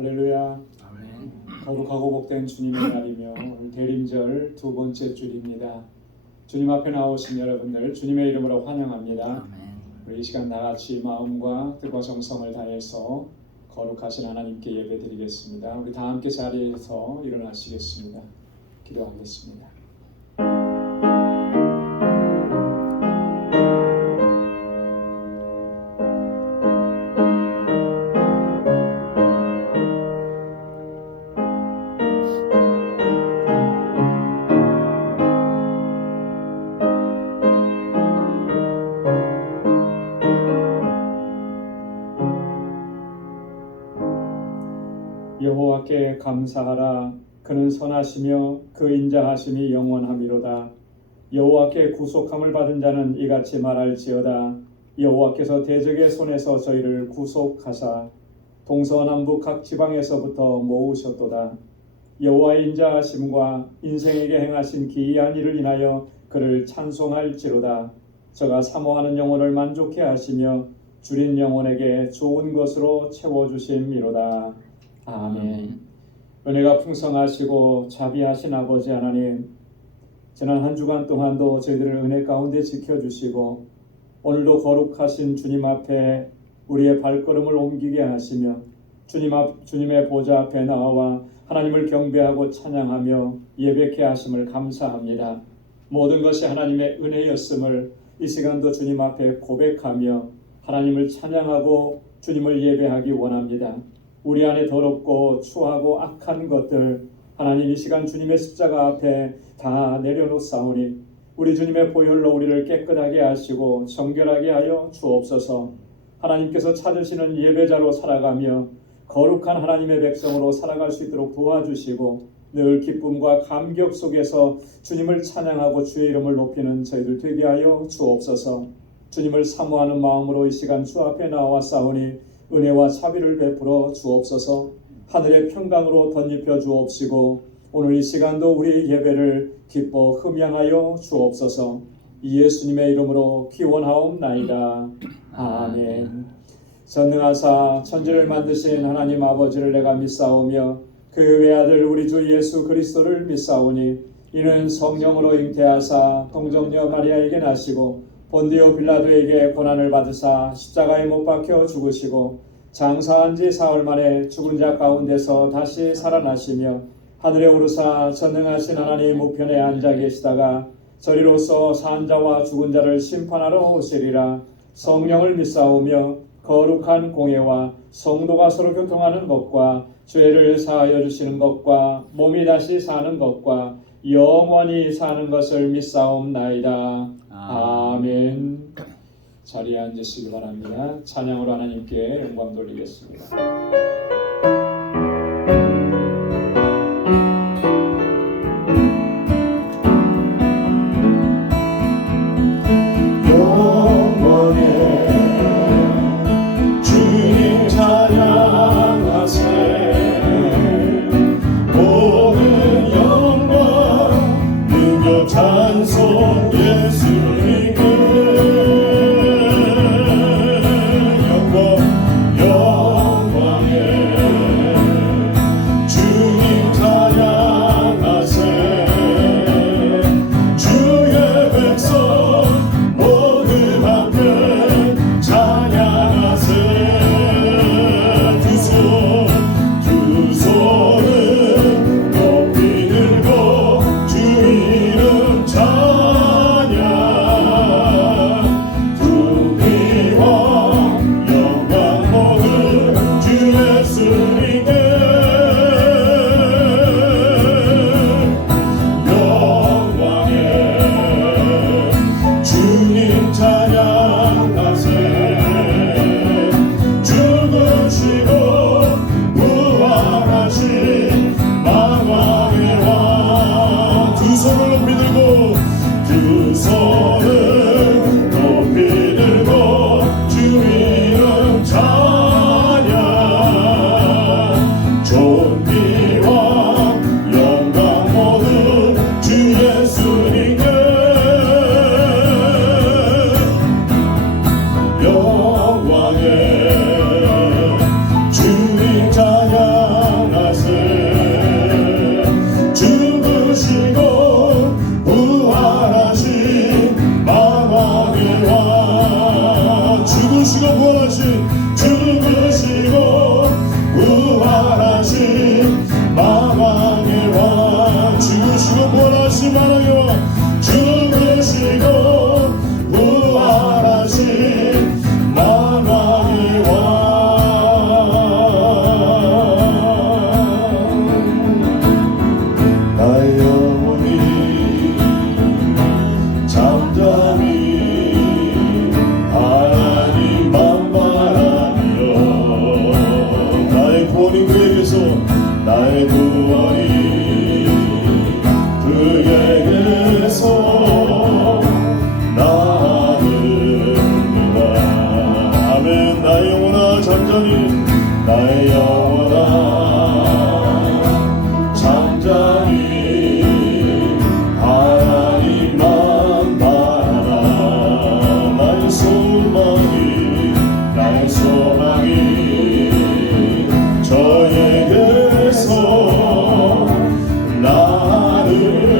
할렐루야. 아멘. 거룩하고 복된 주님의 날이며 오늘 대림절 두 번째 주일입니다. 주님 앞에 나오신 여러분들 주님의 이름으로 환영합니다. 아멘. 우리 이 시간 나같이 마음과 뜻과 정성을 다해서 거룩하신 하나님께 예배드리겠습니다. 우리 다 함께 자리에서 일어나시겠습니다. 기도하겠습니다. 여호와께 감사하라. 그는 선하시며 그 인자하심이 영원하미로다. 여호와께 구속함을 받은 자는 이같이 말할지어다. 여호와께서 대적의 손에서 저희를 구속하사 동서남북 각 지방에서부터 모으셨도다. 여호와의 인자하심과 인생에게 행하신 기이한 일을 인하여 그를 찬송할지로다. 저가 사모하는 영혼을 만족해 하시며 줄인 영혼에게 좋은 것으로 채워주심이로다. 아멘. 은혜가 풍성하시고 자비하신 아버지 하나님, 지난 한 주간 동안도 저희들을 은혜 가운데 지켜주시고 오늘도 거룩하신 주님 앞에 우리의 발걸음을 옮기게 하시며 주님의 보좌 앞에 나와 하나님을 경배하고 찬양하며 예배케 하심을 감사합니다. 모든 것이 하나님의 은혜였음을 이 시간도 주님 앞에 고백하며 하나님을 찬양하고 주님을 예배하기 원합니다. 우리 안에 더럽고 추하고 악한 것들 하나님 이 시간 주님의 십자가 앞에 다 내려놓사오니 우리 주님의 보혈로 우리를 깨끗하게 하시고 정결하게 하여 주옵소서. 하나님께서 찾으시는 예배자로 살아가며 거룩한 하나님의 백성으로 살아갈 수 있도록 도와주시고 늘 기쁨과 감격 속에서 주님을 찬양하고 주의 이름을 높이는 저희들 되게 하여 주옵소서. 주님을 사모하는 마음으로 이 시간 주 앞에 나왔사오니 은혜와 자비를 베풀어 주옵소서. 하늘의 평강으로 덧입혀 주옵시고 오늘 이 시간도 우리 예배를 기뻐 흠양하여 주옵소서. 예수님의 이름으로 기원하옵나이다. 아멘. 전능하사 천지를 만드신 하나님 아버지를 내가 믿사오며 그 외아들 우리 주 예수 그리스도를 믿사오니 이는 성령으로 잉태하사 동정녀 마리아에게 나시고 본디오 빌라도에게 고난을 받으사 십자가에 못 박혀 죽으시고 장사한 지 사흘 만에 죽은 자 가운데서 다시 살아나시며 하늘에 오르사 전능하신 하나님 우편에 앉아 계시다가 저리로서 산 자와 죽은 자를 심판하러 오시리라. 성령을 믿사오며 거룩한 공예와 성도가 서로 교통하는 것과 죄를 사하여 주시는 것과 몸이 다시 사는 것과 영원히 사는 것을 믿사옵나이다. 아멘. 자리에 앉으시기 바랍니다. 찬양으로 하나님께 영광 돌리겠습니다. 찬송 예수님께 영광에 살아계신 하나님 죽으시고 부활하신 만왕의 왕 나의 영혼이 잠잠히 하나님만 바라며 나의 구원이 그에게서 나의 구원이 그에게서 나는가 아멘 나의 영혼아 잠잠히 나의 영혼아 잠잠히 하나님만 바라라 나의 소망이 저에게서 나는도다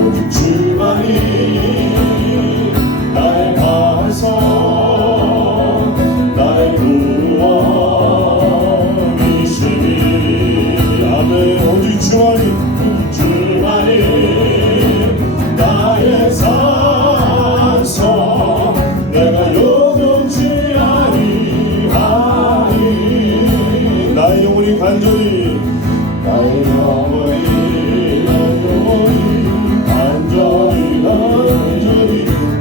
오직 주만이 나의 반석 나의 구원이시니 아멘 오직 주만이 나의 산성 내가 요동치 아니하리 나의 영혼이 간절히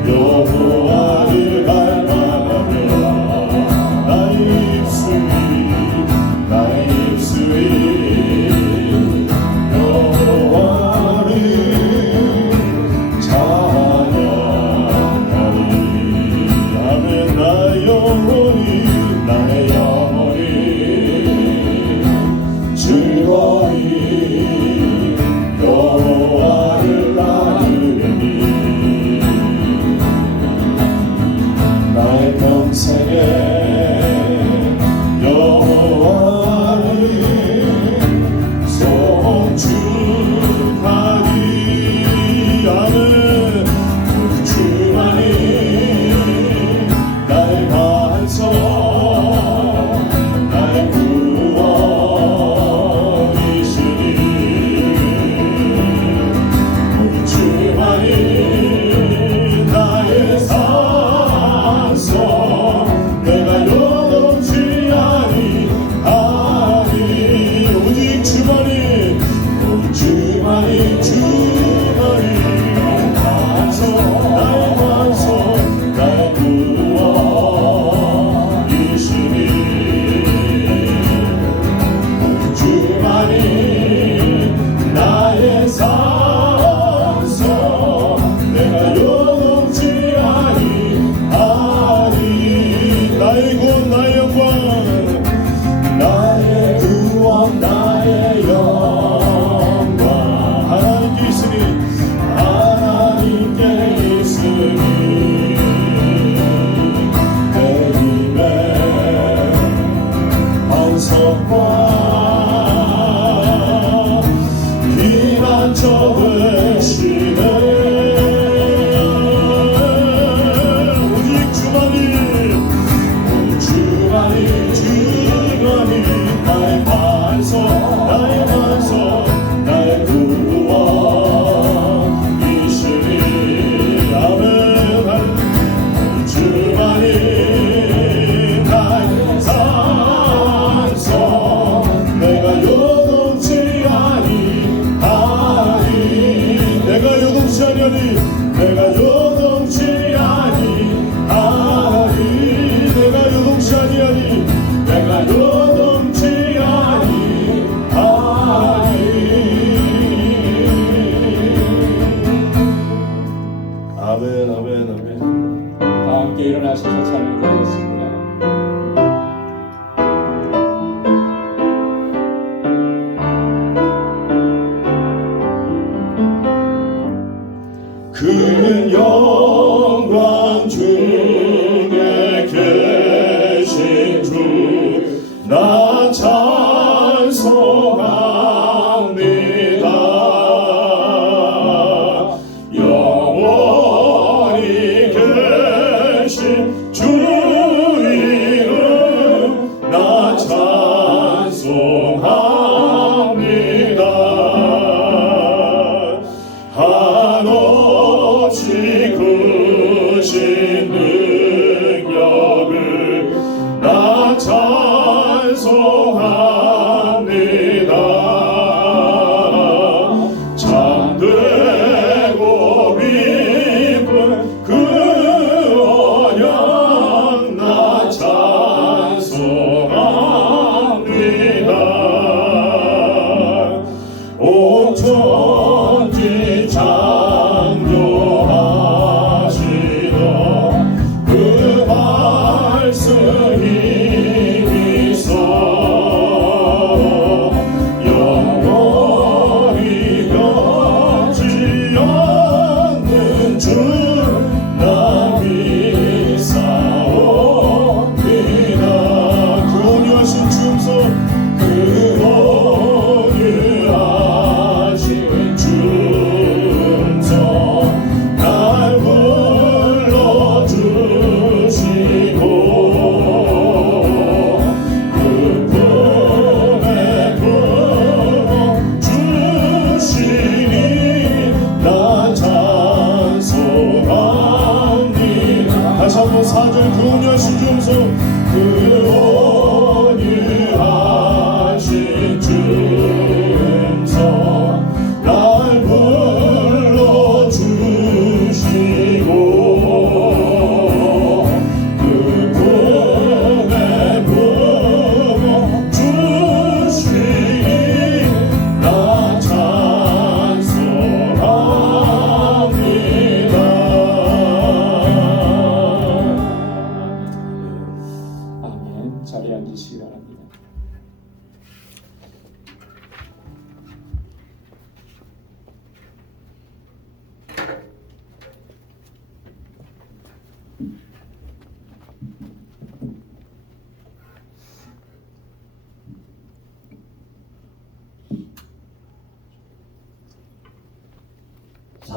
여호와를 갈망하며 나의 입술이 여호와를 찬양하리 아멘 나의 영혼이 즐거이 여호와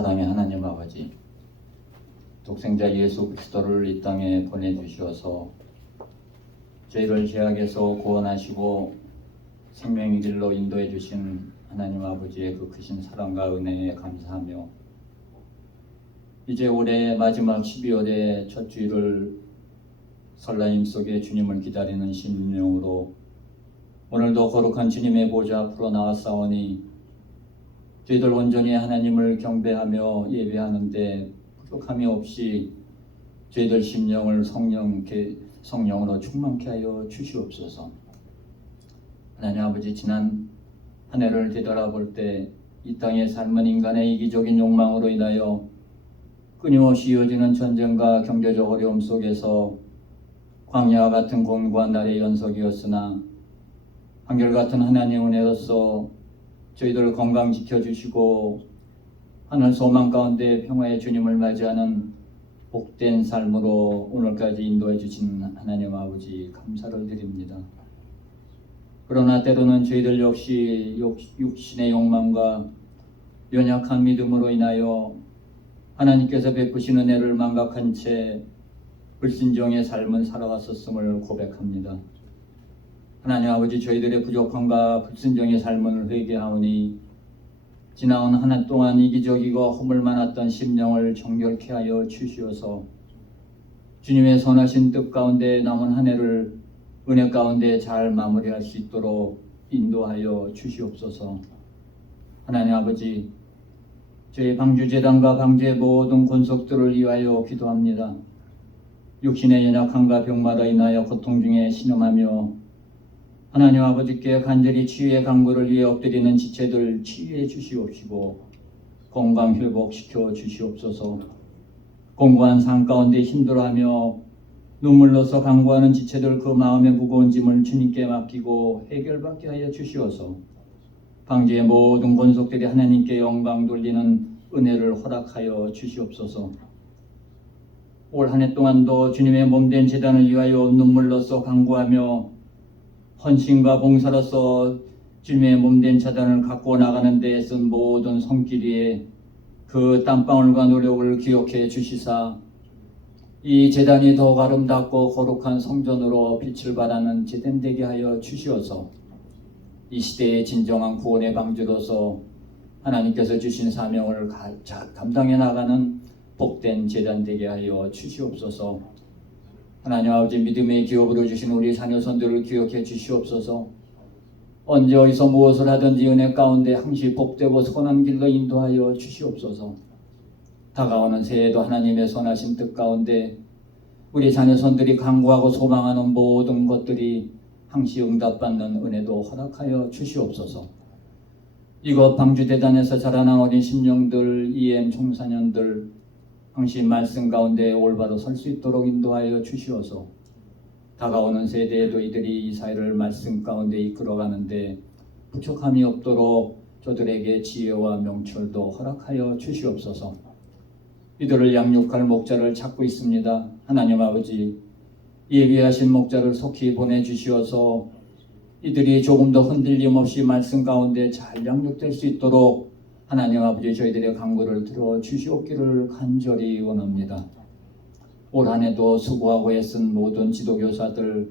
사랑의 하나님 아버지, 독생자 예수 그리스도를 이 땅에 보내주셔서 죄를 죄악에서 구원하시고 생명의 길로 인도해 주신 하나님 아버지의 그 크신 사랑과 은혜에 감사하며, 이제 올해 마지막 12월의 첫 주일을 설레임 속에 주님을 기다리는 심령으로 오늘도 거룩한 주님의 보좌 앞으로 나왔사오니, 저희들 온전히 하나님을 경배하며 예배하는데 부족함이 없이 저희들 심령을 성령으로 충만케 하여 주시옵소서. 하나님 아버지, 지난 한 해를 되돌아볼 때 이 땅의 삶은 인간의 이기적인 욕망으로 인하여 끊임없이 이어지는 전쟁과 경제적 어려움 속에서 광야와 같은 곤고한 날의 연속이었으나, 한결같은 하나님 은혜로서 저희들 건강 지켜주시고 하늘 소망 가운데 평화의 주님을 맞이하는 복된 삶으로 오늘까지 인도해 주신 하나님 아버지 감사를 드립니다. 그러나 때로는 저희들 역시 육신의 욕망과 연약한 믿음으로 인하여 하나님께서 베푸시는 은혜를 망각한 채 불신정의 삶을 살아왔었음을 고백합니다. 하나님 아버지, 저희들의 부족함과 불순종의 삶을 회개하오니 지나온 한 해 동안 이기적이고 허물 많았던 심령을 정결케 하여 주시어서 주님의 선하신 뜻 가운데 남은 한 해를 은혜 가운데 잘 마무리할 수 있도록 인도하여 주시옵소서. 하나님 아버지, 저희 방주재단과 방주의 모든 권속들을 위하여 기도합니다. 육신의 연약함과 병마다 인하여 고통 중에 신음하며 하나님 아버지께 간절히 치유의 간구를 위해 엎드리는 지체들 치유해 주시옵시고 건강 회복시켜 주시옵소서. 공고한 삶 가운데 힘들어하며 눈물로서 간구하는 지체들 그 마음의 무거운 짐을 주님께 맡기고 해결받게 하여 주시어서 방주의 모든 권속들이 하나님께 영광 돌리는 은혜를 허락하여 주시옵소서. 올 한 해 동안도 주님의 몸된 제단을 위하여 눈물로서 간구하며 헌신과 봉사로서 주님의 몸된 제단을 갖고 나가는 데에 쓴 모든 손길 그 땀방울과 노력을 기억해 주시사 이 제단이 더욱 아름답고 거룩한 성전으로 빛을 발하는 제단 되게 하여 주시어서 이 시대의 진정한 구원의 방주로서 하나님께서 주신 사명을 잘 감당해 나가는 복된 제단 되게 하여 주시옵소서. 하나님 아버지, 믿음의 기업으로 주신 우리 자녀손들을 기억해 주시옵소서. 언제 어디서 무엇을 하든지 은혜 가운데 항시 복되고 선한 길로 인도하여 주시옵소서. 다가오는 새해에도 하나님의 선하신 뜻 가운데 우리 자녀손들이 간구하고 소망하는 모든 것들이 항시 응답받는 은혜도 허락하여 주시옵소서. 이곳 방주대단에서 자라난 어린 심령들, EM 청소년들 항시 말씀 가운데 올바로 설 수 있도록 인도하여 주시어서 다가오는 세대에도 이들이 이 사회를 말씀 가운데 이끌어가는데 부족함이 없도록 저들에게 지혜와 명철도 허락하여 주시옵소서. 이들을 양육할 목자를 찾고 있습니다. 하나님 아버지, 예비하신 목자를 속히 보내주시어서 이들이 조금 더 흔들림 없이 말씀 가운데 잘 양육될 수 있도록 하나님 아버지, 저희들의 간구를 들어주시옵기를 간절히 원합니다. 올 한 해도 수고하고 애쓴 모든 지도교사들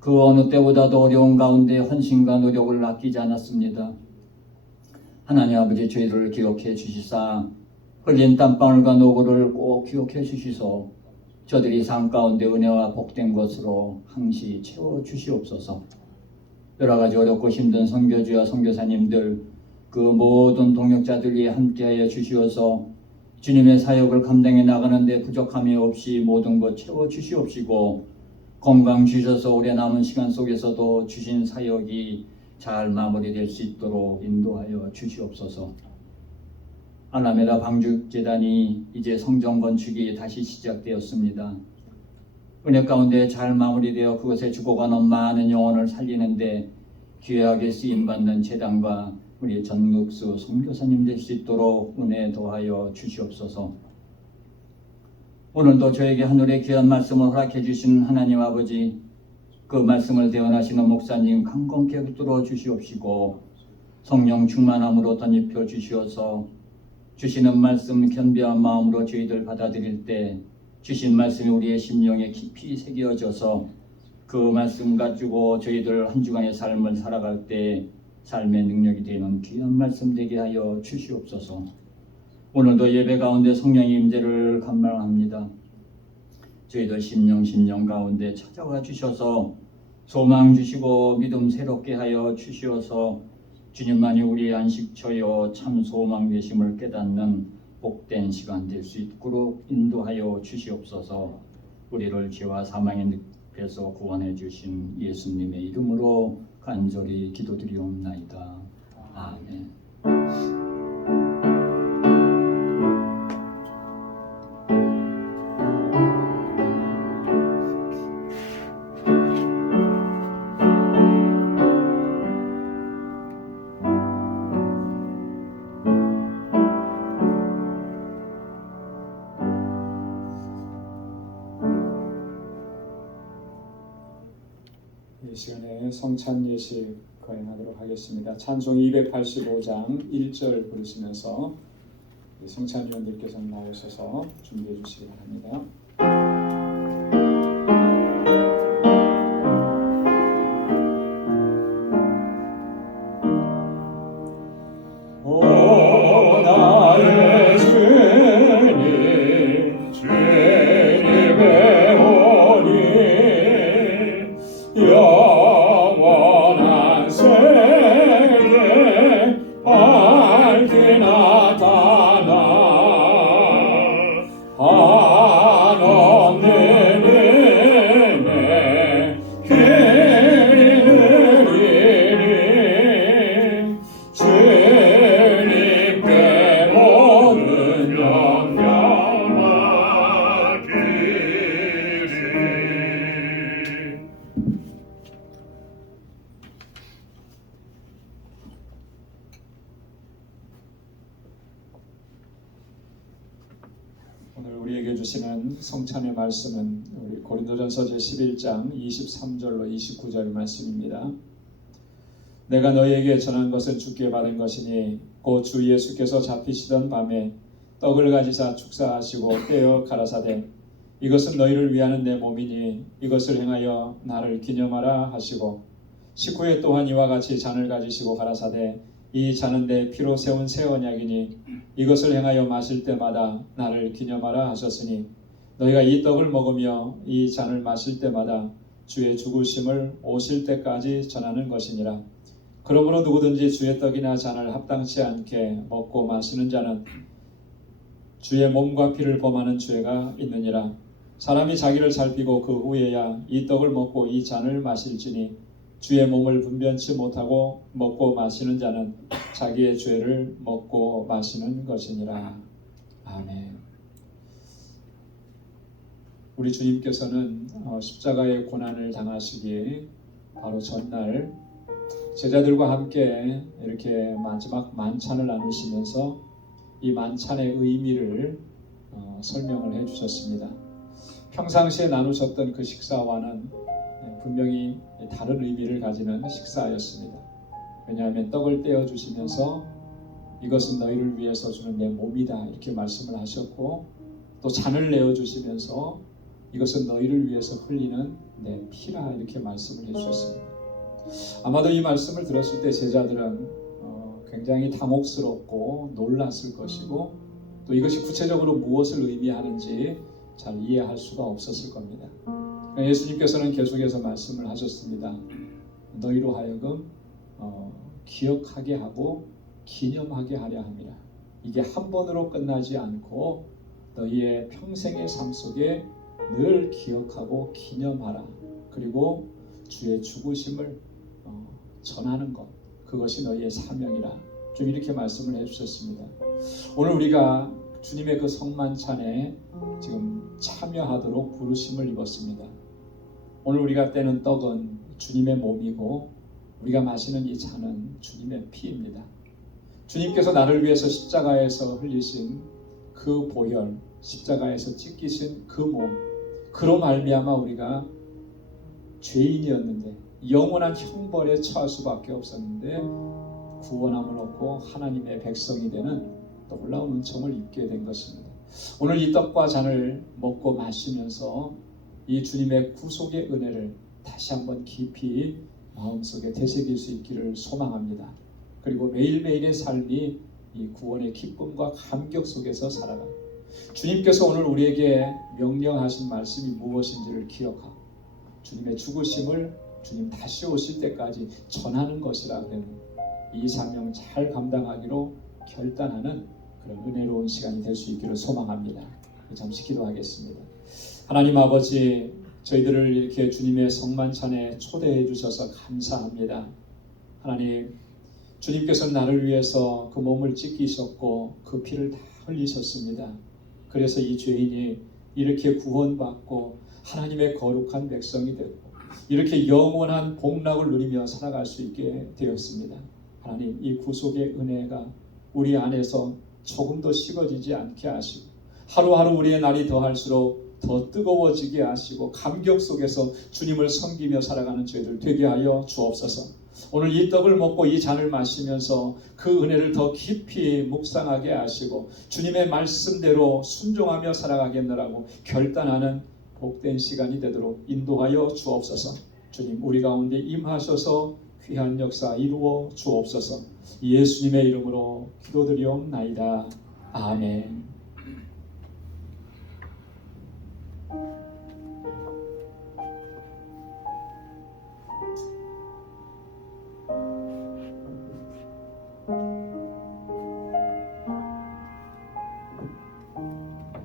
그 어느 때보다도 어려운 가운데 헌신과 노력을 아끼지 않았습니다. 하나님 아버지, 저희들을 기억해 주시사 흘린 땀방울과 노고를 꼭 기억해 주시소 저들이 삶 가운데 은혜와 복된 것으로 항시 채워주시옵소서. 여러가지 어렵고 힘든 선교주와 선교사님들 그 모든 동역자들이 함께하여 주시어서 주님의 사역을 감당해 나가는데 부족함이 없이 모든 것 채워주시옵시고 건강 주셔서 올해 남은 시간 속에서도 주신 사역이 잘 마무리될 수 있도록 인도하여 주시옵소서. 알라메다 방주재단이 이제 성전 건축이 다시 시작되었습니다. 은혜 가운데 잘 마무리되어 그것에 죽어가는 많은 영혼을 살리는데 귀하게 쓰임받는 재단과 우리 전국수 선교사님 될 수 있도록 은혜 도하여 주시옵소서. 오늘도 저에게 하늘의 귀한 말씀을 허락해 주신 하나님 아버지, 그 말씀을 대언하시는 목사님 강건케 붙들어 주시옵시고 성령 충만함으로 덧입혀 주시어서 주시는 말씀 겸비한 마음으로 저희들 받아들일 때 주신 말씀이 우리의 심령에 깊이 새겨져서 그 말씀 가지고 저희들 한 주간의 삶을 살아갈 때 삶의 능력이 되는 귀한 말씀 되게 하여 주시옵소서. 오늘도 예배 가운데 성령의 임재를 감망합니다. 저희들 심령 가운데 찾아와 주셔서 소망 주시고 믿음 새롭게 하여 주시어서 주님만이 우리의 안식처여 참 소망 되심을 깨닫는 복된 시간 될 수 있도록 인도하여 주시옵소서. 우리를 죄와 사망의 늪에서 구원해 주신 예수님의 이름으로 간절히 기도드리옵나이다. 아멘. 이 시간에 성찬 예식 거행하도록 하겠습니다. 찬송 285장 1절 부르시면서 성찬위원들께서 나오셔서 준비해 주시기 바랍니다. 오 나의 주님 주님의 오니 영원한 세계 밝게 나타나 한없는 은혜 그리는 이름 주님께 모든 영광하기를. 오늘 우리에게 주시는 성찬의 말씀은 우리 고린도전서 제11장 23절로 29절 말씀입니다. 내가 너희에게 전한 것은 주께 받은 것이니 곧 주 예수께서 잡히시던 밤에 떡을 가지사 축사하시고 떼어 가라사대 이것은 너희를 위하는 내 몸이니 이것을 행하여 나를 기념하라 하시고 식후에 또한 이와 같이 잔을 가지시고 가라사대 이 잔은 내 피로 세운 새 언약이니 이것을 행하여 마실 때마다 나를 기념하라 하셨으니 너희가 이 떡을 먹으며 이 잔을 마실 때마다 주의 죽으심을 오실 때까지 전하는 것이니라. 그러므로 누구든지 주의 떡이나 잔을 합당치 않게 먹고 마시는 자는 주의 몸과 피를 범하는 죄가 있느니라. 사람이 자기를 살피고 그 후에야 이 떡을 먹고 이 잔을 마실지니 주의 몸을 분변치 못하고 먹고 마시는 자는 자기의 죄를 먹고 마시는 것이니라. 아멘. 우리 주님께서는 십자가의 고난을 당하시기 바로 전날 제자들과 함께 이렇게 마지막 만찬을 나누시면서 이 만찬의 의미를 설명을 해주셨습니다. 평상시에 나누셨던 그 식사와는 분명히 다른 의미를 가지는 식사였습니다. 왜냐하면 떡을 떼어 주시면서 이것은 너희를 위해서 주는 내 몸이다 이렇게 말씀을 하셨고 또 잔을 내어 주시면서 이것은 너희를 위해서 흘리는 내 피라 이렇게 말씀을 해주셨습니다. 아마도 이 말씀을 들었을 때 제자들은 굉장히 당혹스럽고 놀랐을 것이고 또 이것이 구체적으로 무엇을 의미하는지 잘 이해할 수가 없었을 겁니다. 예수님께서는 계속해서 말씀을 하셨습니다. 너희로 하여금 기억하게 하고 기념하게 하려 함이라. 이게 한 번으로 끝나지 않고 너희의 평생의 삶 속에 늘 기억하고 기념하라. 그리고 주의 죽으심을 전하는 것, 그것이 너희의 사명이라. 좀 이렇게 말씀을 해주셨습니다. 오늘 우리가 주님의 그 성만찬에 지금 참여하도록 부르심을 입었습니다. 오늘 우리가 떼는 떡은 주님의 몸이고 우리가 마시는 이 잔은 주님의 피입니다. 주님께서 나를 위해서 십자가에서 흘리신 그 보혈, 십자가에서 찢기신 그 몸, 그로 말미암아 우리가 죄인이었는데 영원한 형벌에 처할 수밖에 없었는데 구원함을 얻고 하나님의 백성이 되는 놀라운 은총을 입게 된 것입니다. 오늘 이 떡과 잔을 먹고 마시면서 이 주님의 구속의 은혜를 다시 한번 깊이 마음속에 되새길 수 있기를 소망합니다. 그리고 매일매일의 삶이 이 구원의 기쁨과 감격 속에서 살아가. 주님께서 오늘 우리에게 명령하신 말씀이 무엇인지를 기억하고 주님의 죽으심을 주님 다시 오실 때까지 전하는 것이라면 이 사명 잘 감당하기로 결단하는 그런 은혜로운 시간이 될 수 있기를 소망합니다. 잠시 기도하겠습니다. 하나님 아버지, 저희들을 이렇게 주님의 성만찬에 초대해 주셔서 감사합니다. 하나님, 주님께서는 나를 위해서 그 몸을 찢기셨고 그 피를 다 흘리셨습니다. 그래서 이 죄인이 이렇게 구원받고 하나님의 거룩한 백성이 되고 이렇게 영원한 복락을 누리며 살아갈 수 있게 되었습니다. 하나님, 이 구속의 은혜가 우리 안에서 조금 더 식어지지 않게 하시고 하루하루 우리의 날이 더할수록 더 뜨거워지게 하시고 감격 속에서 주님을 섬기며 살아가는 저희들 되게 하여 주옵소서. 오늘 이 떡을 먹고 이 잔을 마시면서 그 은혜를 더 깊이 묵상하게 하시고 주님의 말씀대로 순종하며 살아가겠노라고 결단하는 복된 시간이 되도록 인도하여 주옵소서. 주님, 우리 가운데 임하셔서 귀한 역사 이루어 주옵소서. 예수님의 이름으로 기도드리옵나이다. 아멘.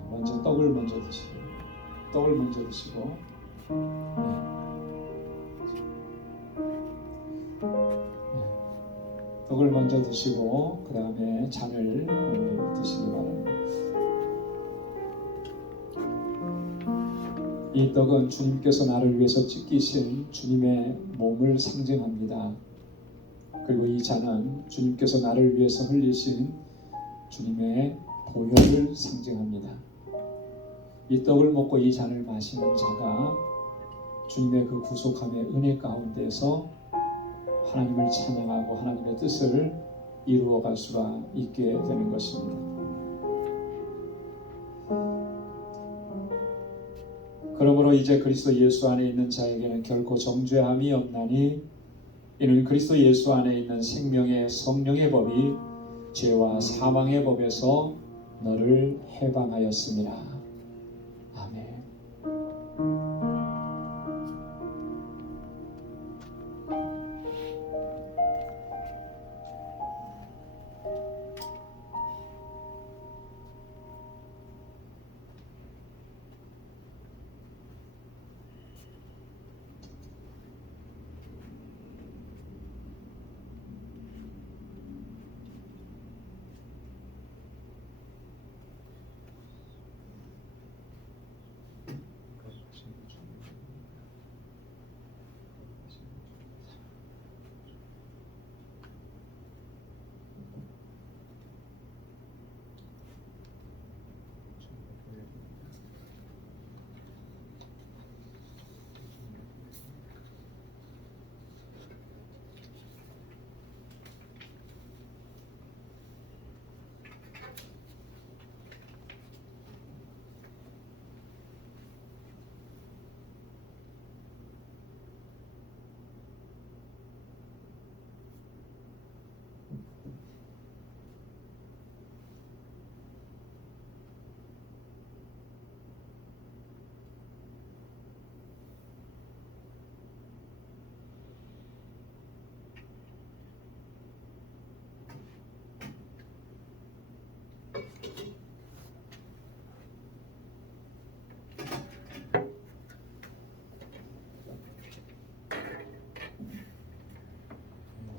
먼저 떡을 먼저 드시고 떡을 먼저 드시고 그 다음에 잔을 드시기 바랍니다. 이 떡은 주님께서 나를 위해서 찢기신 주님의 몸을 상징합니다. 그리고 이 잔은 주님께서 나를 위해서 흘리신 주님의 보혈을 상징합니다. 이 떡을 먹고 이 잔을 마시는 자가 주님의 그 구속함의 은혜 가운데서 하나님을 찬양하고 하나님의 뜻을 이루어갈 수가 있게 되는 것입니다. 그러므로 이제 그리스도 예수 안에 있는 자에게는 결코 정죄함이 없나니 이는 그리스도 예수 안에 있는 생명의 성령의 법이 죄와 사망의 법에서 너를 해방하였습니다. 아멘.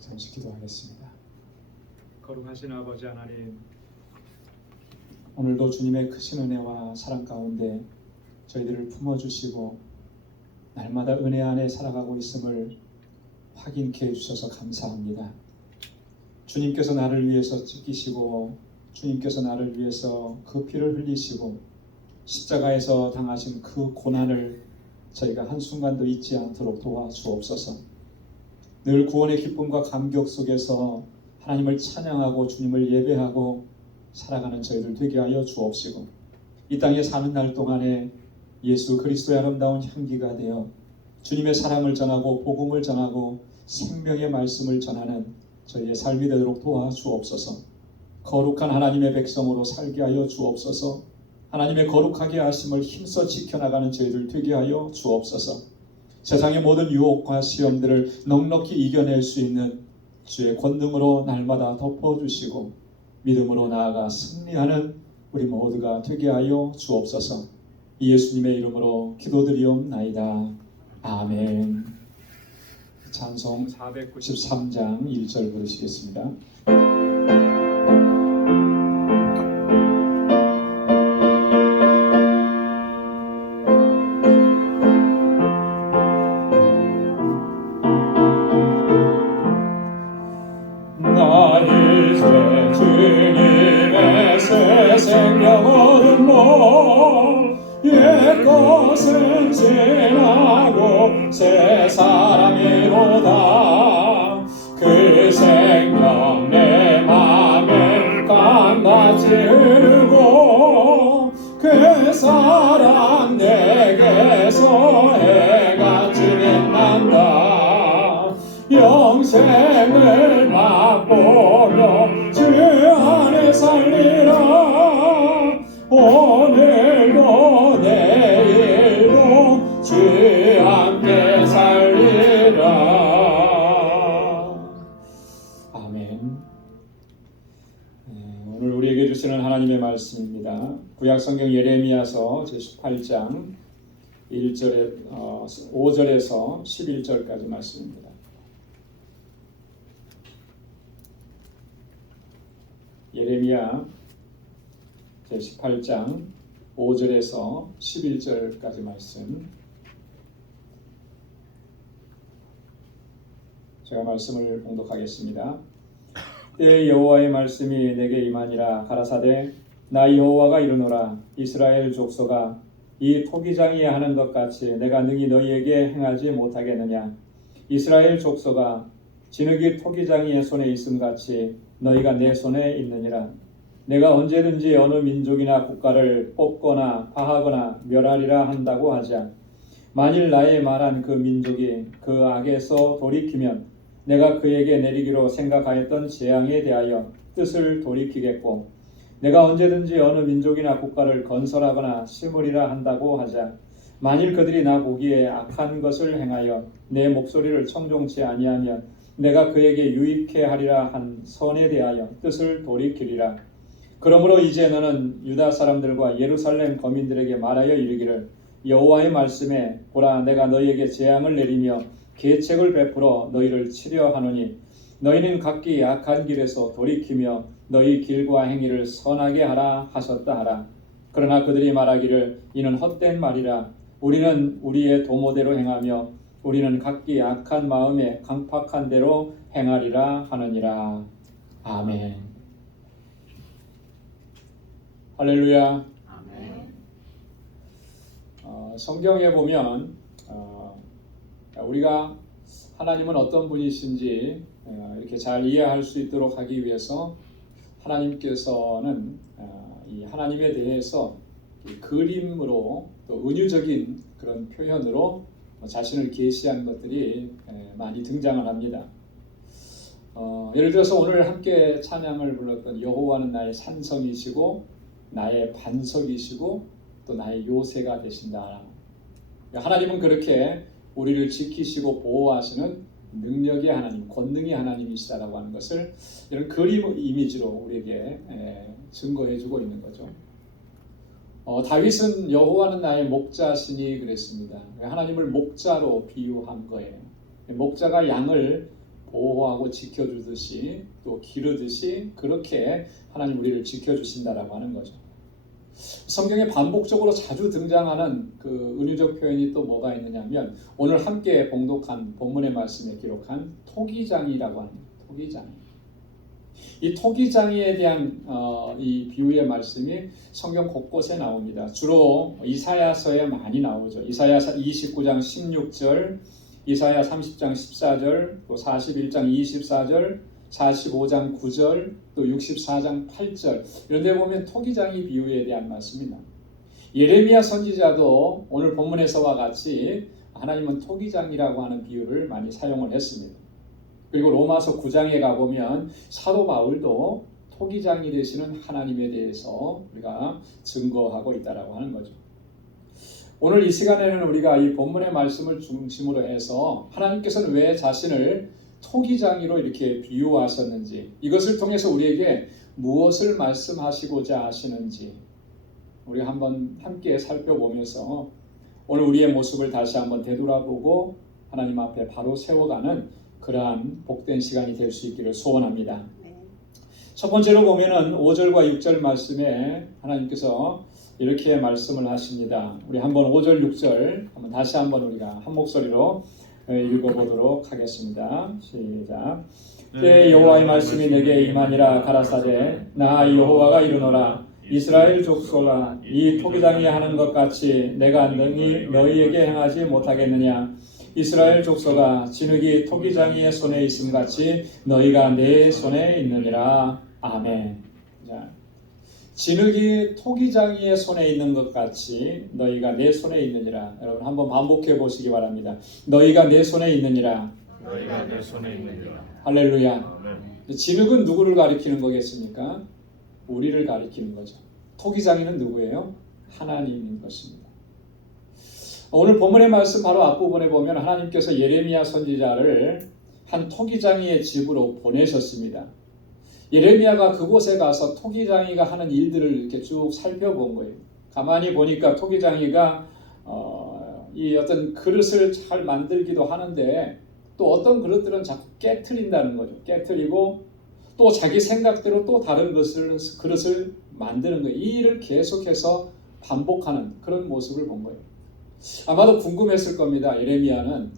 잠시 기도하겠습니다. 거룩하신 아버지 하나님, 오늘도 주님의 크신 은혜와 사랑 가운데 저희들을 품어주시고 날마다 은혜 안에 살아가고 있음을 확인케 해주셔서 감사합니다. 주님께서 나를 위해서 찢기시고 주님께서 나를 위해서 그 피를 흘리시고 십자가에서 당하신 그 고난을 저희가 한순간도 잊지 않도록 도와주옵소서. 늘 구원의 기쁨과 감격 속에서 하나님을 찬양하고 주님을 예배하고 살아가는 저희들 되게 하여 주옵시고 이 땅에 사는 날 동안에 예수 그리스도의 아름다운 향기가 되어 주님의 사랑을 전하고 복음을 전하고 생명의 말씀을 전하는 저희의 삶이 되도록 도와주옵소서. 거룩한 하나님의 백성으로 살게 하여 주옵소서. 하나님의 거룩하게 하심을 힘써 지켜나가는 저희들 되게 하여 주옵소서. 세상의 모든 유혹과 시험들을 넉넉히 이겨낼 수 있는 주의 권능으로 날마다 덮어주시고 믿음으로 나아가 승리하는 우리 모두가 되게 하여 주옵소서. 예수님의 이름으로 기도드리옵나이다. 아멘. 찬송 493장 1절 부르시겠습니다. 나의 새 주님의 새 생명 얻은 몸 옛것은 지나고 새 사람이로다. 그 생명 내 맘에 강같이 흐르고 그 사랑 내게서 해같이 빛난다. 영생을 맛보며 주 안에 살리라. 오늘도 내일도 주 함께 살리라. 아멘. 오늘 우리에게 주시는 하나님의 말씀입니다. 구약성경 예레미야서 제18장 5절에서 11절까지 말씀입니다. 예레미야 제18장 5절에서 11절까지 말씀, 제가 말씀을 봉독하겠습니다. 때에 여호와의 말씀이 내게 임하니라. 가라사대 나 여호와가 이르노라. 이스라엘 족속아, 이 토기장이 하는 것 같이 내가 능히 너희에게 행하지 못하겠느냐. 이스라엘 족속아, 진흙이 토기장이의 손에 있음 같이 너희가 내 손에 있느니라. 내가 언제든지 어느 민족이나 국가를 뽑거나 파하거나 멸하리라 한다고 하자. 만일 나의 말한 그 민족이 그 악에서 돌이키면 내가 그에게 내리기로 생각하였던 재앙에 대하여 뜻을 돌이키겠고, 내가 언제든지 어느 민족이나 국가를 건설하거나 심으리라 한다고 하자. 만일 그들이 나 보기에 악한 것을 행하여 내 목소리를 청종치 아니하면 내가 그에게 유익해 하리라 한 선에 대하여 뜻을 돌이키리라. 그러므로 이제 너는 유다 사람들과 예루살렘 거민들에게 말하여 이르기를, 여호와의 말씀에 보라, 내가 너희에게 재앙을 내리며 계책을 베풀어 너희를 치려 하노니 너희는 각기 악한 길에서 돌이키며 너희 길과 행위를 선하게 하라 하셨다 하라. 그러나 그들이 말하기를 이는 헛된 말이라. 우리는 우리의 도모대로 행하며 우리는 각기 악한 마음에 강팍한 대로 행하리라 하느니라. 아멘. 할렐루야. 아멘. 성경에 보면 우리가 하나님은 어떤 분이신지 이렇게 잘 이해할 수 있도록 하기 위해서 하나님께서는 이 하나님에 대해서 그림으로 또 은유적인 그런 표현으로 자신을 계시한 것들이 많이 등장을 합니다. 예를 들어서 오늘 함께 찬양을 불렀던 여호와는 나의 산성이시고 나의 반석이시고 또 나의 요새가 되신다. 하나님은 그렇게 우리를 지키시고 보호하시는 능력의 하나님, 권능의 하나님이시다라고 하는 것을 이런 그림 이미지로 우리에게 증거해주고 있는 거죠. 다윗은 여호와는 나의 목자시니 그랬습니다. 하나님을 목자로 비유한 거예요. 목자가 양을 보호하고 지켜주듯이 또 기르듯이 그렇게 하나님 우리를 지켜주신다라고 하는 거죠. 성경에 반복적으로 자주 등장하는 그 은유적 표현이 또 뭐가 있느냐면 오늘 함께 봉독한 본문의 말씀에 기록한 토기장이라고 합니다. 토기장. 이 토기장이에 대한 이 비유의 말씀이 성경 곳곳에 나옵니다. 주로 이사야서에 많이 나오죠. 이사야 29장 16절, 이사야 30장 14절, 또 41장 24절, 45장 9절 또 64장 8절 이런 데 보면 토기장이 비유에 대한 말씀입니다. 예레미야 선지자도 오늘 본문에서와 같이 하나님은 토기장이라고 하는 비유를 많이 사용을 했습니다. 그리고 로마서 9장에 가보면 사도 바울도 토기장이 되시는 하나님에 대해서 우리가 증거하고 있다라고 하는 거죠. 오늘 이 시간에는 우리가 이 본문의 말씀을 중심으로 해서 하나님께서는 왜 자신을 토기장이로 이렇게 비유하셨는지, 이것을 통해서 우리에게 무엇을 말씀하시고자 하시는지 우리가 한번 함께 살펴보면서 오늘 우리의 모습을 다시 한번 되돌아보고 하나님 앞에 바로 세워가는 그러한 복된 시간이 될 수 있기를 소원합니다. 첫 번째로 보면은 5절과 6절 말씀에 하나님께서 이렇게 말씀을 하십니다. 우리 한번 5절 6절 한번 다시 한번 우리가 한 목소리로 읽어보도록 하겠습니다. 시작. 때 여호와의 말씀이 내게 임하니라 가라사대 나 여호와가 이르노라 이스라엘 족속아 이 토기장이 하는 것 같이 내가 능히 너희에게 행하지 못하겠느냐. 이스라엘 족속아 진흙이 토기장이의 손에 있음 같이 너희가 내 손에 있느니라. 아멘. 자, 진흙이 토기장이의 손에 있는 것 같이 너희가 내 손에 있느니라. 여러분 한번 반복해 보시기 바랍니다. 너희가 내 손에 있느니라. 너희가 내 손에 있느니라. 할렐루야. 아멘. 진흙은 누구를 가리키는 거겠습니까? 우리를 가리키는 거죠. 토기장이는 누구예요? 하나님인 것입니다. 오늘 본문의 말씀 바로 앞부분에 보면 하나님께서 예레미야 선지자를 한 토기장이의 집으로 보내셨습니다. 예레미야가 그곳에 가서 토기장이가 하는 일들을 이렇게 쭉 살펴본 거예요. 가만히 보니까 토기장이가 이 어떤 그릇을 잘 만들기도 하는데 또 어떤 그릇들은 자꾸 깨트린다는 거죠. 깨트리고 또 자기 생각대로 또 다른 그릇을 만드는 거예요. 이 일을 계속해서 반복하는 그런 모습을 본 거예요. 아마도 궁금했을 겁니다. 예레미야는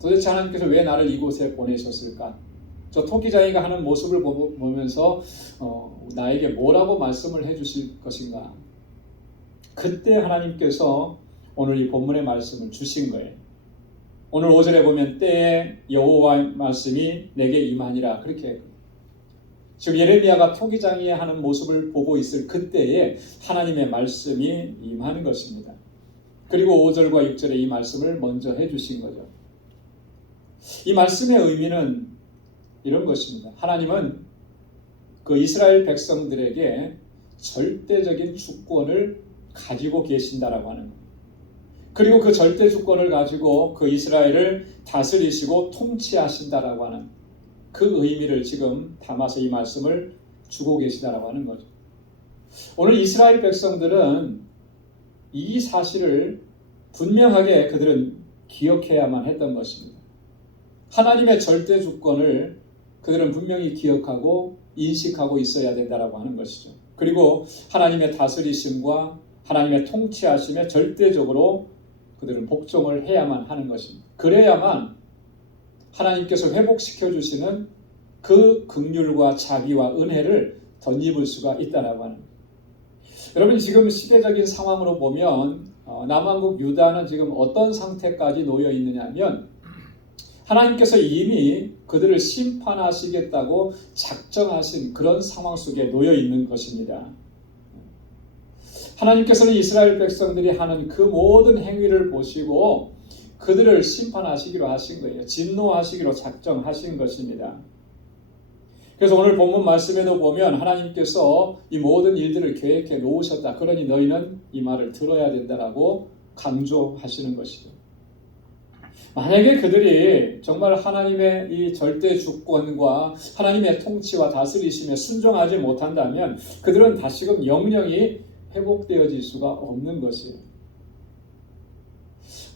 도대체 하나님께서 왜 나를 이곳에 보내셨을까? 저 토기장이가 하는 모습을 보면서 나에게 뭐라고 말씀을 해주실 것인가? 그때 하나님께서 오늘 이 본문의 말씀을 주신 거예요. 오늘 5절에 보면 때에 여호와의 말씀이 내게 임하니라 그렇게 지금 예레미야가 토기장이 하는 모습을 보고 있을 그때에 하나님의 말씀이 임하는 것입니다. 그리고 5절과 6절에 이 말씀을 먼저 해주신 거죠. 이 말씀의 의미는 이런 것입니다. 하나님은 그 이스라엘 백성들에게 절대적인 주권을 가지고 계신다라고 하는 거예요. 그리고 그 절대 주권을 가지고 그 이스라엘을 다스리시고 통치하신다라고 하는 그 의미를 지금 담아서 이 말씀을 주고 계시다라고 하는 거죠. 오늘 이스라엘 백성들은 이 사실을 분명하게 그들은 기억해야만 했던 것입니다. 하나님의 절대 주권을 그들은 분명히 기억하고 인식하고 있어야 된다라고 하는 것이죠. 그리고 하나님의 다스리심과 하나님의 통치하심에 절대적으로 그들은 복종을 해야만 하는 것입니다. 그래야만 하나님께서 회복시켜 주시는 그 긍휼과 자비와 은혜를 덧입을 수가 있다라고 하는 거예요. 여러분 지금 시대적인 상황으로 보면 남왕국 유다는 지금 어떤 상태까지 놓여 있느냐면 하나님께서 이미 그들을 심판하시겠다고 작정하신 그런 상황 속에 놓여 있는 것입니다. 하나님께서는 이스라엘 백성들이 하는 그 모든 행위를 보시고 그들을 심판하시기로 하신 거예요. 진노하시기로 작정하신 것입니다. 그래서 오늘 본문 말씀에도 보면 하나님께서 이 모든 일들을 계획해 놓으셨다. 그러니 너희는 이 말을 들어야 된다라고 강조하시는 것이죠. 만약에 그들이 정말 하나님의 이 절대 주권과 하나님의 통치와 다스리심에 순종하지 못한다면 그들은 다시금 영영이 회복되어질 수가 없는 것이에요.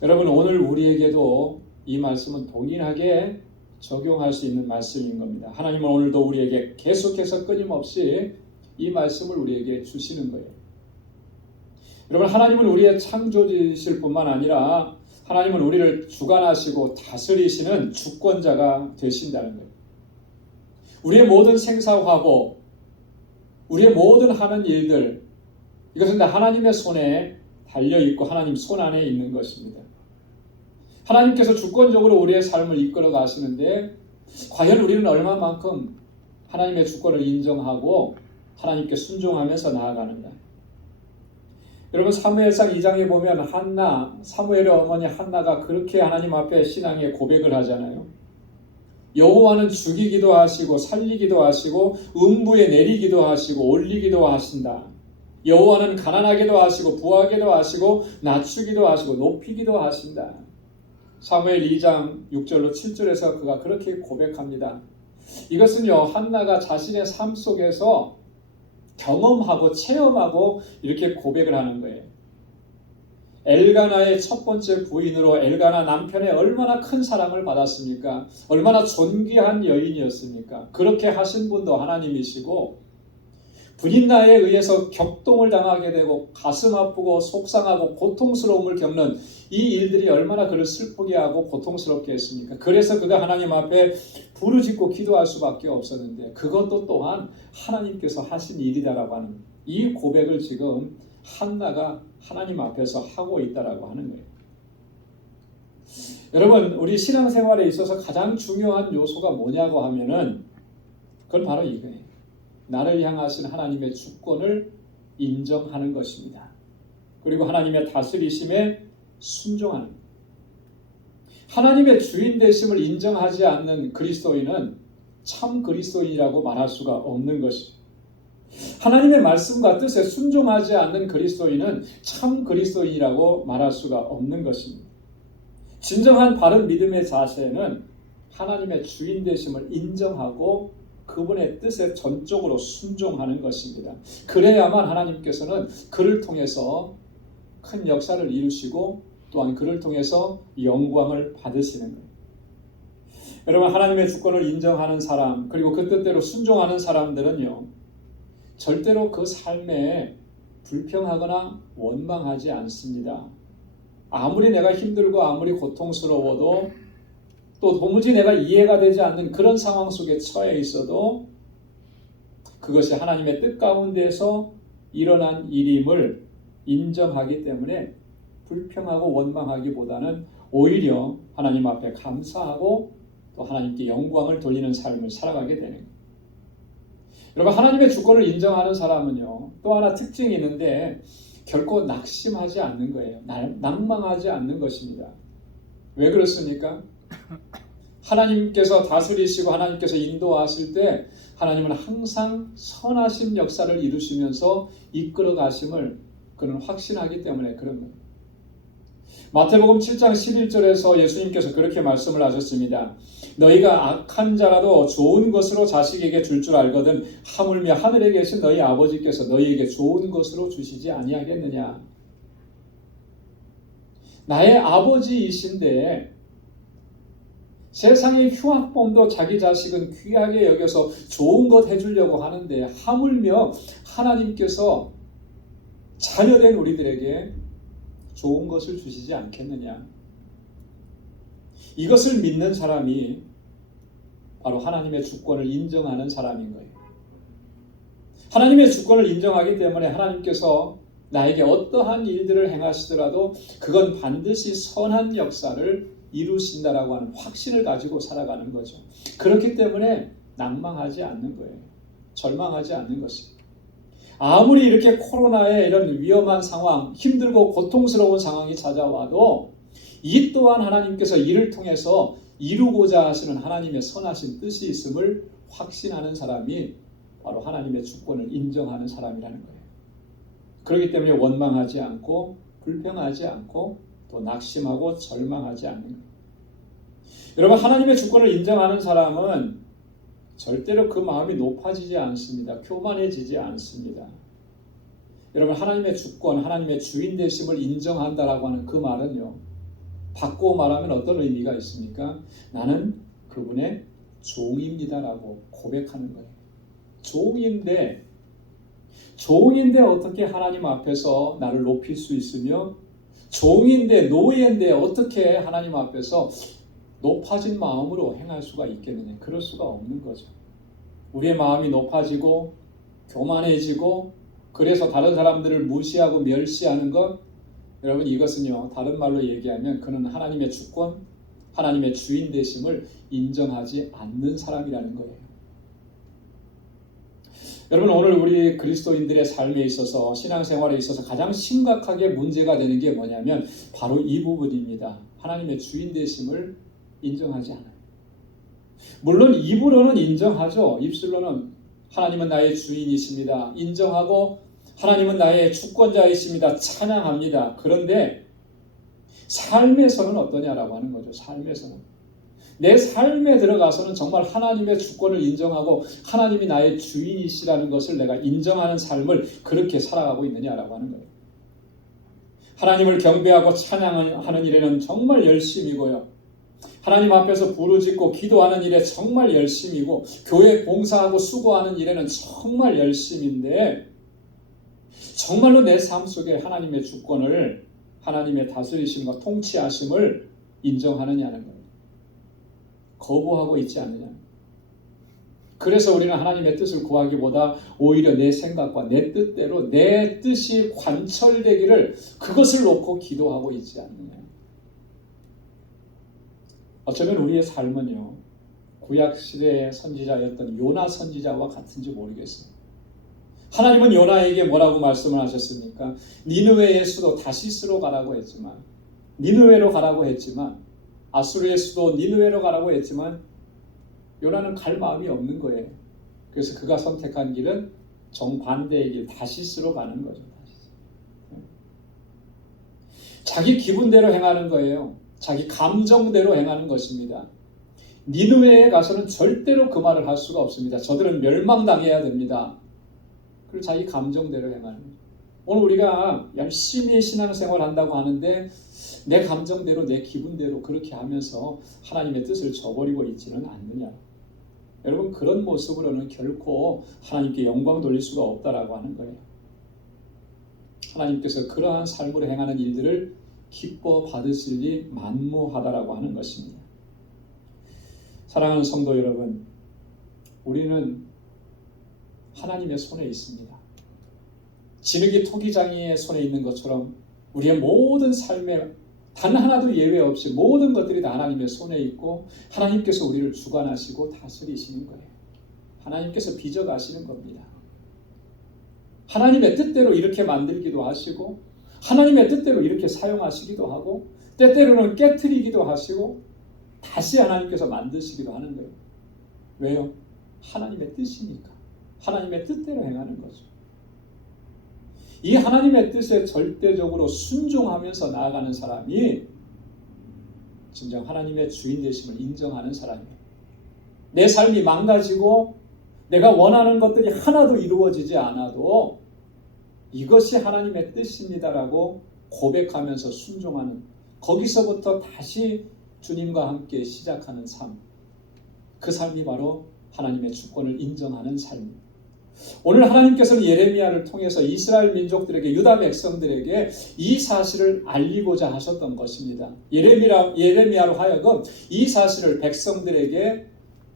여러분 오늘 우리에게도 이 말씀은 동일하게 적용할 수 있는 말씀인 겁니다. 하나님은 오늘도 우리에게 계속해서 끊임없이 이 말씀을 우리에게 주시는 거예요. 여러분 하나님은 우리의 창조주이실 뿐만 아니라 하나님은 우리를 주관하시고 다스리시는 주권자가 되신다는 거예요. 우리의 모든 생사화복, 우리의 모든 하는 일들 이것은 다 하나님의 손에 달려있고 하나님 손 안에 있는 것입니다. 하나님께서 주권적으로 우리의 삶을 이끌어 가시는데 과연 우리는 얼마만큼 하나님의 주권을 인정하고 하나님께 순종하면서 나아가는가? 여러분 사무엘상 2장에 보면 사무엘의 어머니 한나가 그렇게 하나님 앞에 신앙의 고백을 하잖아요. 여호와는 죽이기도 하시고 살리기도 하시고 음부에 내리기도 하시고 올리기도 하신다. 여호와는 가난하게도 하시고 부하게도 하시고 낮추기도 하시고 높이기도 하신다. 사무엘 2장 6절로 7절에서 그가 그렇게 고백합니다. 이것은요 한나가 자신의 삶 속에서 경험하고 체험하고 이렇게 고백을 하는 거예요. 엘가나의 첫 번째 부인으로 엘가나 남편의 얼마나 큰 사랑을 받았습니까? 얼마나 존귀한 여인이었습니까? 그렇게 하신 분도 하나님이시고 분인나에 의해서 격동을 당하게 되고 가슴 아프고 속상하고 고통스러움을 겪는 이 일들이 얼마나 그를 슬프게 하고 고통스럽게 했습니까? 그래서 그가 하나님 앞에 부르짖고 기도할 수밖에 없었는데 그것도 또한 하나님께서 하신 일이다라고 하는 이 고백을 지금 한나가 하나님 앞에서 하고 있다라고 하는 거예요. 여러분 우리 신앙생활에 있어서 가장 중요한 요소가 뭐냐고 하면은 그건 바로 이거예요. 나를 향하신 하나님의 주권을 인정하는 것입니다. 그리고 하나님의 다스리심에 순종하는 것. 하나님의 주인 되심을 인정하지 않는 그리스도인은 참 그리스도인이라고 말할 수가 없는 것입니다. 하나님의 말씀과 뜻에 순종하지 않는 그리스도인은 참 그리스도인이라고 말할 수가 없는 것입니다. 진정한 바른 믿음의 자세는 하나님의 주인 되심을 인정하고 그분의 뜻에 전적으로 순종하는 것입니다. 그래야만 하나님께서는 그를 통해서 큰 역사를 이루시고 또한 그를 통해서 영광을 받으시는 거예요. 여러분 하나님의 주권을 인정하는 사람 그리고 그 뜻대로 순종하는 사람들은요 절대로 그 삶에 불평하거나 원망하지 않습니다. 아무리 내가 힘들고 아무리 고통스러워도 또 도무지 내가 이해가 되지 않는 그런 상황 속에 처해 있어도 그것이 하나님의 뜻 가운데서 일어난 일임을 인정하기 때문에 불평하고 원망하기보다는 오히려 하나님 앞에 감사하고 또 하나님께 영광을 돌리는 삶을 살아가게 되는 거예요. 여러분 하나님의 주권을 인정하는 사람은요 또 하나 특징이 있는데 결코 낙심하지 않는 거예요. 낭망하지 않는 것입니다. 왜 그렇습니까? 하나님께서 다스리시고 하나님께서 인도하실 때 하나님은 항상 선하신 역사를 이루시면서 이끌어 가심을 그는 확신하기 때문에 그런 거예요. 마태복음 7장 11절에서 예수님께서 그렇게 말씀을 하셨습니다. 너희가 악한 자라도 좋은 것으로 자식에게 줄 줄 알거든 하물며 하늘에 계신 너희 아버지께서 너희에게 좋은 것으로 주시지 아니하겠느냐. 나의 아버지이신데 세상의 흉악범도 자기 자식은 귀하게 여겨서 좋은 것 해주려고 하는데 하물며 하나님께서 자녀된 우리들에게 좋은 것을 주시지 않겠느냐. 이것을 믿는 사람이 바로 하나님의 주권을 인정하는 사람인 거예요. 하나님의 주권을 인정하기 때문에 하나님께서 나에게 어떠한 일들을 행하시더라도 그건 반드시 선한 역사를 이루신다라고 하는 확신을 가지고 살아가는 거죠. 그렇기 때문에 낭망하지 않는 거예요. 절망하지 않는 것입니다. 아무리 이렇게 코로나의 이런 위험한 상황, 힘들고 고통스러운 상황이 찾아와도 이 또한 하나님께서 이를 통해서 이루고자 하시는 하나님의 선하신 뜻이 있음을 확신하는 사람이 바로 하나님의 주권을 인정하는 사람이라는 거예요. 그렇기 때문에 원망하지 않고 불평하지 않고 또 낙심하고 절망하지 않는 거예요. 여러분 하나님의 주권을 인정하는 사람은 절대로 그 마음이 높아지지 않습니다. 교만해지지 않습니다. 여러분 하나님의 주권, 하나님의 주인 되심을 인정한다라고 하는 그 말은요. 바꾸어 말하면 어떤 의미가 있습니까? 나는 그분의 종입니다라고 고백하는 거예요. 종인데 어떻게 하나님 앞에서 나를 높일 수 있으며 종인데 노예인데 어떻게 하나님 앞에서 높아진 마음으로 행할 수가 있겠느냐. 그럴 수가 없는 거죠. 우리의 마음이 높아지고 교만해지고 그래서 다른 사람들을 무시하고 멸시하는 것, 여러분 이것은요 다른 말로 얘기하면 그는 하나님의 주권, 하나님의 주인 되심을 인정하지 않는 사람이라는 거예요. 여러분, 오늘 우리 그리스도인들의 삶에 있어서, 신앙생활에 있어서 가장 심각하게 문제가 되는 게 뭐냐면 바로 이 부분입니다. 하나님의 주인 되심을 인정하지 않아요. 물론 입으로는 인정하죠. 입술로는 하나님은 나의 주인이십니다, 인정하고 하나님은 나의 주권자이십니다, 찬양합니다. 그런데 삶에서는 어떠냐라고 하는 거죠. 삶에서는 내 삶에 들어가서는 정말 하나님의 주권을 인정하고 하나님이 나의 주인이시라는 것을 내가 인정하는 삶을 그렇게 살아가고 있느냐라고 하는 거예요. 하나님을 경배하고 찬양하는 일에는 정말 열심이고요, 하나님 앞에서 부르짖고 기도하는 일에 정말 열심이고, 교회 봉사하고 수고하는 일에는 정말 열심인데 정말로 내 삶 속에 하나님의 주권을, 하나님의 다스리심과 통치하심을 인정하느냐는 거예요. 거부하고 있지 않느냐. 그래서 우리는 하나님의 뜻을 구하기보다 오히려 내 생각과 내 뜻대로 내 뜻이 관철되기를, 그것을 놓고 기도하고 있지 않느냐. 어쩌면 우리의 삶은요, 구약시대의 선지자였던 요나 선지자와 같은지 모르겠어요. 하나님은 요나에게 뭐라고 말씀을 하셨습니까? 니느웨의 수도 다시스로 가라고 했지만, 니느웨로 가라고 했지만, 아수르의 수도 니느웨로 가라고 했지만 요나는 갈 마음이 없는 거예요. 그래서 그가 선택한 길은 정반대의 길, 다시스로 가는 거죠. 자기 기분대로 행하는 거예요. 자기 감정대로 행하는 것입니다. 니느웨에 가서는 절대로 그 말을 할 수가 없습니다. 저들은 멸망당해야 됩니다. 그리고 자기 감정대로 행하는 거예요. 오늘 우리가 열심히 신앙생활 한다고 하는데 내 감정대로, 내 기분대로 그렇게 하면서 하나님의 뜻을 저버리고 있지는 않느냐. 여러분, 그런 모습으로는 결코 하나님께 영광 돌릴 수가 없다라고 하는 거예요. 하나님께서 그러한 삶으로 행하는 일들을 기뻐 받으시리 만무하다라고 하는 것입니다. 사랑하는 성도 여러분, 우리는 하나님의 손에 있습니다. 진흙이 토기장이의 손에 있는 것처럼 우리의 모든 삶에 단 하나도 예외 없이 모든 것들이 다 하나님의 손에 있고, 하나님께서 우리를 주관하시고 다스리시는 거예요. 하나님께서 빚어가시는 겁니다. 하나님의 뜻대로 이렇게 만들기도 하시고, 하나님의 뜻대로 이렇게 사용하시기도 하고, 때때로는 깨트리기도 하시고, 다시 하나님께서 만드시기도 하는 거예요. 왜요? 하나님의 뜻이니까. 하나님의 뜻대로 행하는 거죠. 이 하나님의 뜻에 절대적으로 순종하면서 나아가는 사람이 진정 하나님의 주인 되심을 인정하는 사람이에요. 내 삶이 망가지고 내가 원하는 것들이 하나도 이루어지지 않아도 이것이 하나님의 뜻입니다라고 고백하면서 순종하는, 거기서부터 다시 주님과 함께 시작하는 삶, 그 삶이 바로 하나님의 주권을 인정하는 삶입니다. 오늘 하나님께서는 예레미야를 통해서 이스라엘 민족들에게, 유다 백성들에게 이 사실을 알리고자 하셨던 것입니다. 예레미야로 하여금 이 사실을 백성들에게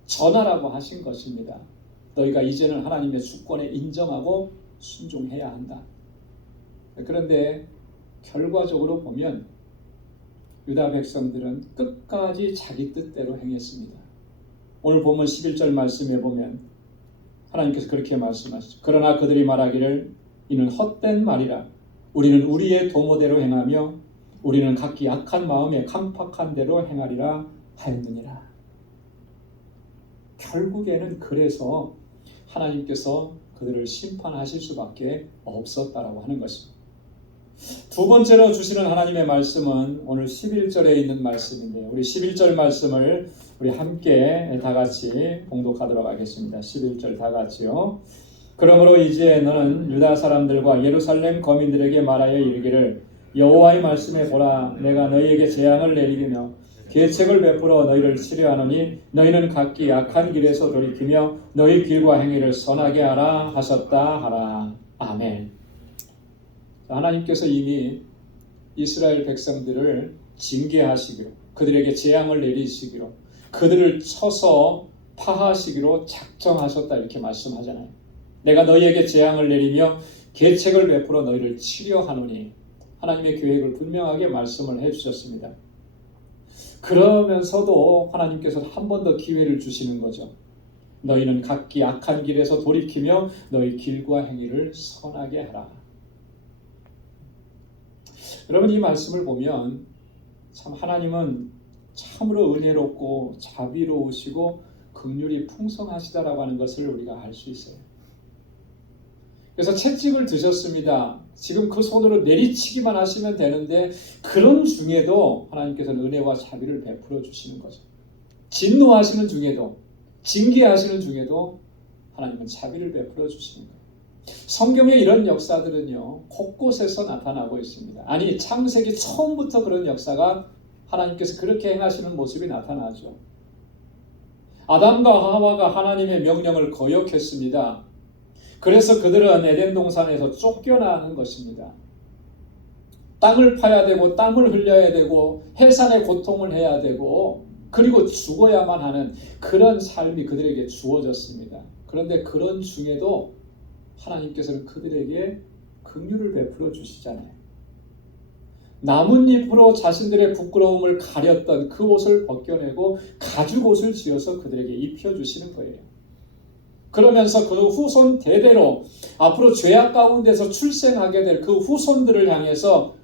전하라고 하신 것입니다. 너희가 이제는 하나님의 주권에 인정하고 순종해야 한다. 그런데 결과적으로 보면 유다 백성들은 끝까지 자기 뜻대로 행했습니다. 오늘 본문 11절 말씀에 보면 하나님께서 그렇게 말씀하시죠. 그러나 그들이 말하기를 이는 헛된 말이라. 우리는 우리의 도모대로 행하며 우리는 각기 약한 마음에 강팍한 대로 행하리라 하였느니라. 결국에는 그래서 하나님께서 그들을 심판하실 수밖에 없었다라고 하는 것입니다. 두 번째로 주시는 하나님의 말씀은 오늘 11절에 있는 말씀인데요. 우리 11절 말씀을 우리 함께 다 같이 봉독하도록 하겠습니다. 11절 다 같이요. 그러므로 이제 너는 유다 사람들과 예루살렘 거민들에게 말하여 이르기를 여호와의 말씀에 보라, 내가 너희에게 재앙을 내리며 계책을 베풀어 너희를 치료하노니 너희는 각기 악한 길에서 돌이키며 너희 길과 행위를 선하게 하라 하셨다 하라. 아멘. 하나님께서 이미 이스라엘 백성들을 징계하시기로, 그들에게 재앙을 내리시기로, 그들을 쳐서 파하시기로 작정하셨다 이렇게 말씀하잖아요. 내가 너희에게 재앙을 내리며 계책을 베풀어 너희를 치료하노니, 하나님의 계획을 분명하게 말씀을 해주셨습니다. 그러면서도 하나님께서 한 번 더 기회를 주시는 거죠. 너희는 각기 악한 길에서 돌이키며 너희 길과 행위를 선하게 하라. 여러분, 이 말씀을 보면 참 하나님은 참으로 은혜롭고 자비로우시고 긍휼이 풍성하시다라고 하는 것을 우리가 알 수 있어요. 그래서 채찍을 드셨습니다. 지금 그 손으로 내리치기만 하시면 되는데 그런 중에도 하나님께서는 은혜와 자비를 베풀어 주시는 거죠. 진노하시는 중에도, 징계하시는 중에도 하나님은 자비를 베풀어 주시는 거예요. 성경에 이런 역사들은요, 곳곳에서 나타나고 있습니다. 아니, 창세기 처음부터 그런 역사가 하나님께서 그렇게 행하시는 모습이 나타나죠. 아담과 하와가 하나님의 명령을 거역했습니다. 그래서 그들은 에덴 동산에서 쫓겨나는 것입니다. 땅을 파야 되고 땅을 흘려야 되고 해산의 고통을 해야 되고 그리고 죽어야만 하는 그런 삶이 그들에게 주어졌습니다. 그런데 그런 중에도 하나님께서는 그들에게 긍휼을 베풀어 주시잖아요. 나뭇잎으로 자신들의 부끄러움을 가렸던 그 옷을 벗겨내고 가죽 옷을 지어서 그들에게 입혀주시는 거예요. 그러면서 그 후손 대대로 앞으로 죄악 가운데서 출생하게 될 그 후손들을 향해서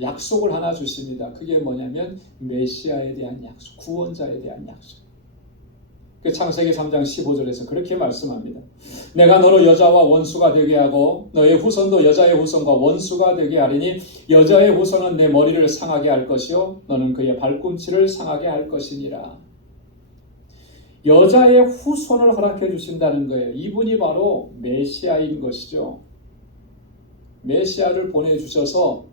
약속을 하나 주십니다. 그게 뭐냐면 메시아에 대한 약속, 구원자에 대한 약속. 그 창세기 3장 15절에서 그렇게 말씀합니다. 내가 너로 여자와 원수가 되게 하고 너의 후손도 여자의 후손과 원수가 되게 하리니 여자의 후손은 내 머리를 상하게 할 것이요 너는 그의 발꿈치를 상하게 할 것이니라. 여자의 후손을 허락해 주신다는 거예요. 이분이 바로 메시아인 것이죠. 메시아를 보내주셔서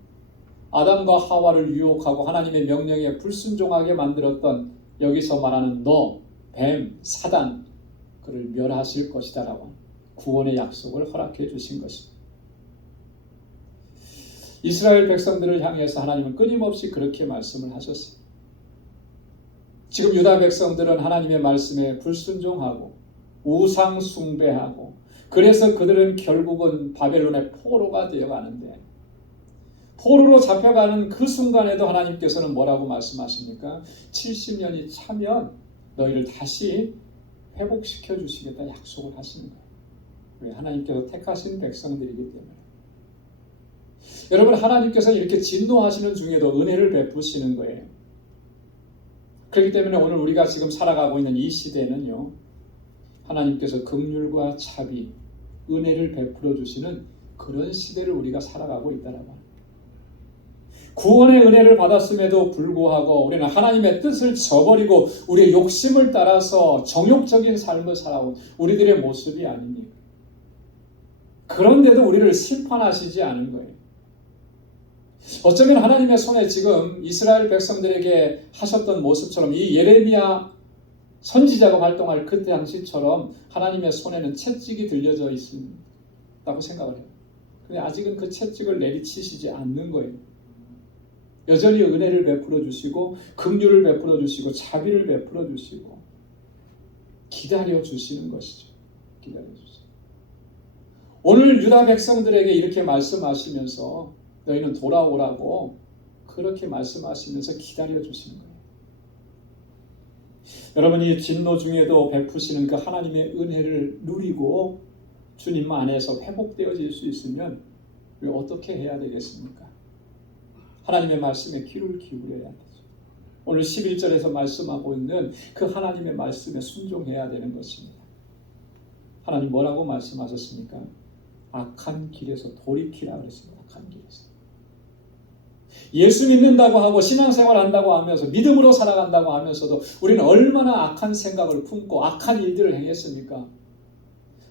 아담과 하와를 유혹하고 하나님의 명령에 불순종하게 만들었던 여기서 말하는 너, 뱀, 사단, 그를 멸하실 것이다라고 구원의 약속을 허락해 주신 것입니다. 이스라엘 백성들을 향해서 하나님은 끊임없이 그렇게 말씀을 하셨습니다. 지금 유다 백성들은 하나님의 말씀에 불순종하고 우상 숭배하고 그래서 그들은 결국은 바벨론의 포로가 되어가는데 포로로 잡혀가는 그 순간에도 하나님께서는 뭐라고 말씀하십니까? 70년이 차면 너희를 다시 회복시켜 주시겠다 약속을 하시는 거예요. 왜? 하나님께서 택하신 백성들이기 때문에. 여러분, 하나님께서 이렇게 진노하시는 중에도 은혜를 베푸시는 거예요. 그렇기 때문에 오늘 우리가 지금 살아가고 있는 이 시대는요, 하나님께서 긍휼과 자비, 은혜를 베풀어 주시는 그런 시대를 우리가 살아가고 있다는 거예요. 구원의 은혜를 받았음에도 불구하고 우리는 하나님의 뜻을 저버리고 우리의 욕심을 따라서 정욕적인 삶을 살아온 우리들의 모습이 아닙니까? 그런데도 우리를 심판하시지 않은 거예요. 어쩌면 하나님의 손에 지금 이스라엘 백성들에게 하셨던 모습처럼 이 예레미야 선지자가 활동할 그때 당시처럼 하나님의 손에는 채찍이 들려져 있다고 생각을 해요. 근데 아직은 그 채찍을 내리치시지 않는 거예요. 여전히 은혜를 베풀어 주시고 긍휼을 베풀어 주시고 자비를 베풀어 주시고 기다려 주시는 것이죠. 기다려 주시고 오늘 유다 백성들에게 이렇게 말씀하시면서 너희는 돌아오라고 그렇게 말씀하시면서 기다려 주시는 거예요. 여러분이 진노 중에도 베푸시는 그 하나님의 은혜를 누리고 주님 안에서 회복되어질 수 있으면 우리 어떻게 해야 되겠습니까? 하나님의 말씀에 귀를 기울여야 되죠. 오늘 11절에서 말씀하고 있는 그 하나님의 말씀에 순종해야 되는 것입니다. 하나님 뭐라고 말씀하셨습니까? 악한 길에서 돌이키라 그랬습니다. 악한 길에서. 예수 믿는다고 하고 신앙생활 한다고 하면서 믿음으로 살아간다고 하면서도 우리는 얼마나 악한 생각을 품고 악한 일들을 행했습니까?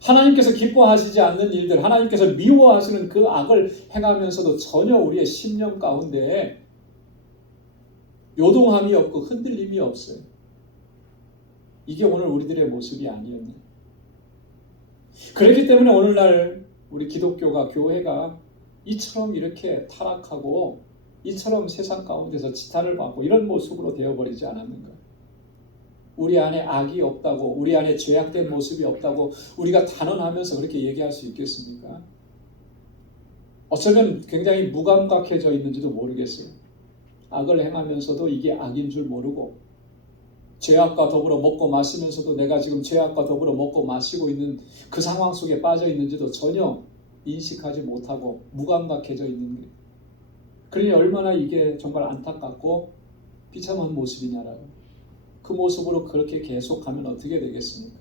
하나님께서 기뻐하시지 않는 일들, 하나님께서 미워하시는 그 악을 행하면서도 전혀 우리의 심령 가운데 요동함이 없고 흔들림이 없어요. 이게 오늘 우리들의 모습이 아니었네. 그렇기 때문에 오늘날 우리 기독교가, 교회가 이처럼 이렇게 타락하고 이처럼 세상 가운데서 지탄을 받고 이런 모습으로 되어버리지 않았는가. 우리 안에 악이 없다고, 우리 안에 죄악된 모습이 없다고 우리가 단언하면서 그렇게 얘기할 수 있겠습니까? 어쩌면 굉장히 무감각해져 있는지도 모르겠어요. 악을 행하면서도 이게 악인 줄 모르고 죄악과 더불어 먹고 마시면서도 내가 지금 죄악과 더불어 먹고 마시고 있는 그 상황 속에 빠져 있는지도 전혀 인식하지 못하고 무감각해져 있는 거예요. 그러니 얼마나 이게 정말 안타깝고 비참한 모습이냐라고. 그 모습으로 그렇게 계속하면 어떻게 되겠습니까?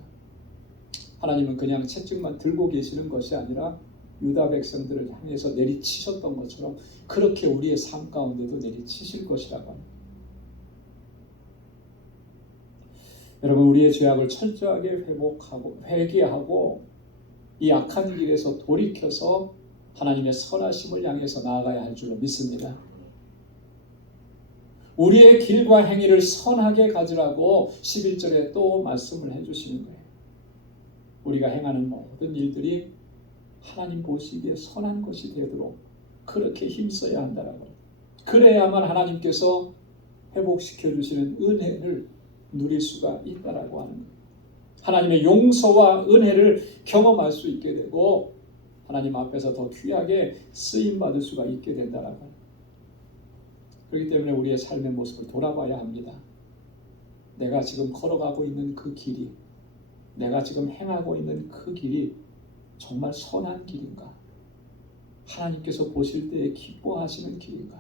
하나님은 그냥 채찍만 들고 계시는 것이 아니라 유다 백성들을 향해서 내리치셨던 것처럼 그렇게 우리의 삶 가운데도 내리치실 것이라고 합니다. 여러분, 우리의 죄악을 철저하게 회복하고 회개하고 이 악한 길에서 돌이켜서 하나님의 선하심을 향해서 나아가야 할 줄로 믿습니다. 우리의 길과 행위를 선하게 가지라고 11절에 또 말씀을 해주시는 거예요. 우리가 행하는 모든 일들이 하나님 보시기에 선한 것이 되도록 그렇게 힘써야 한다라고. 그래야만 하나님께서 회복시켜 주시는 은혜를 누릴 수가 있다라고 하는 거예요. 하나님의 용서와 은혜를 경험할 수 있게 되고 하나님 앞에서 더 귀하게 쓰임 받을 수가 있게 된다라고 합니다. 그렇기 때문에 우리의 삶의 모습을 돌아봐야 합니다. 내가 지금 걸어가고 있는 그 길이, 내가 지금 행하고 있는 그 길이 정말 선한 길인가? 하나님께서 보실 때 기뻐하시는 길인가?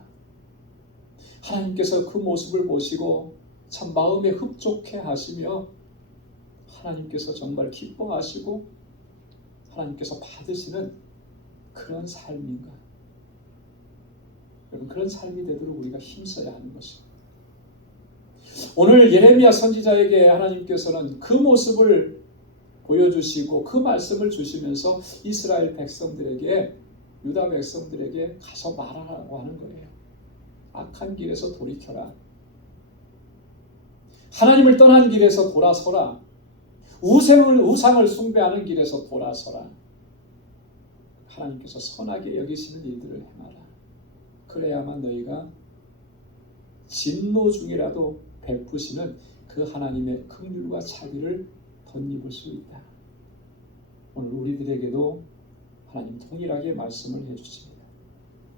하나님께서 그 모습을 보시고 참 마음에 흡족해 하시며 하나님께서 정말 기뻐하시고 하나님께서 받으시는 그런 삶인가? 여러분, 그런 삶이 되도록 우리가 힘써야 하는 것입니다. 오늘 예레미야 선지자에게 하나님께서는 그 모습을 보여주시고 그 말씀을 주시면서 이스라엘 백성들에게, 유다 백성들에게 가서 말하라고 하는 거예요. 악한 길에서 돌이켜라. 하나님을 떠난 길에서 돌아서라. 우상을 숭배하는 길에서 돌아서라. 하나님께서 선하게 여기시는 일들을 행하라. 그래야만 너희가 진노 중이라도 베푸시는 그 하나님의 긍휼과 자비를 덧입을 수 있다. 오늘 우리들에게도 하나님 동일하게 말씀을 해주십니다.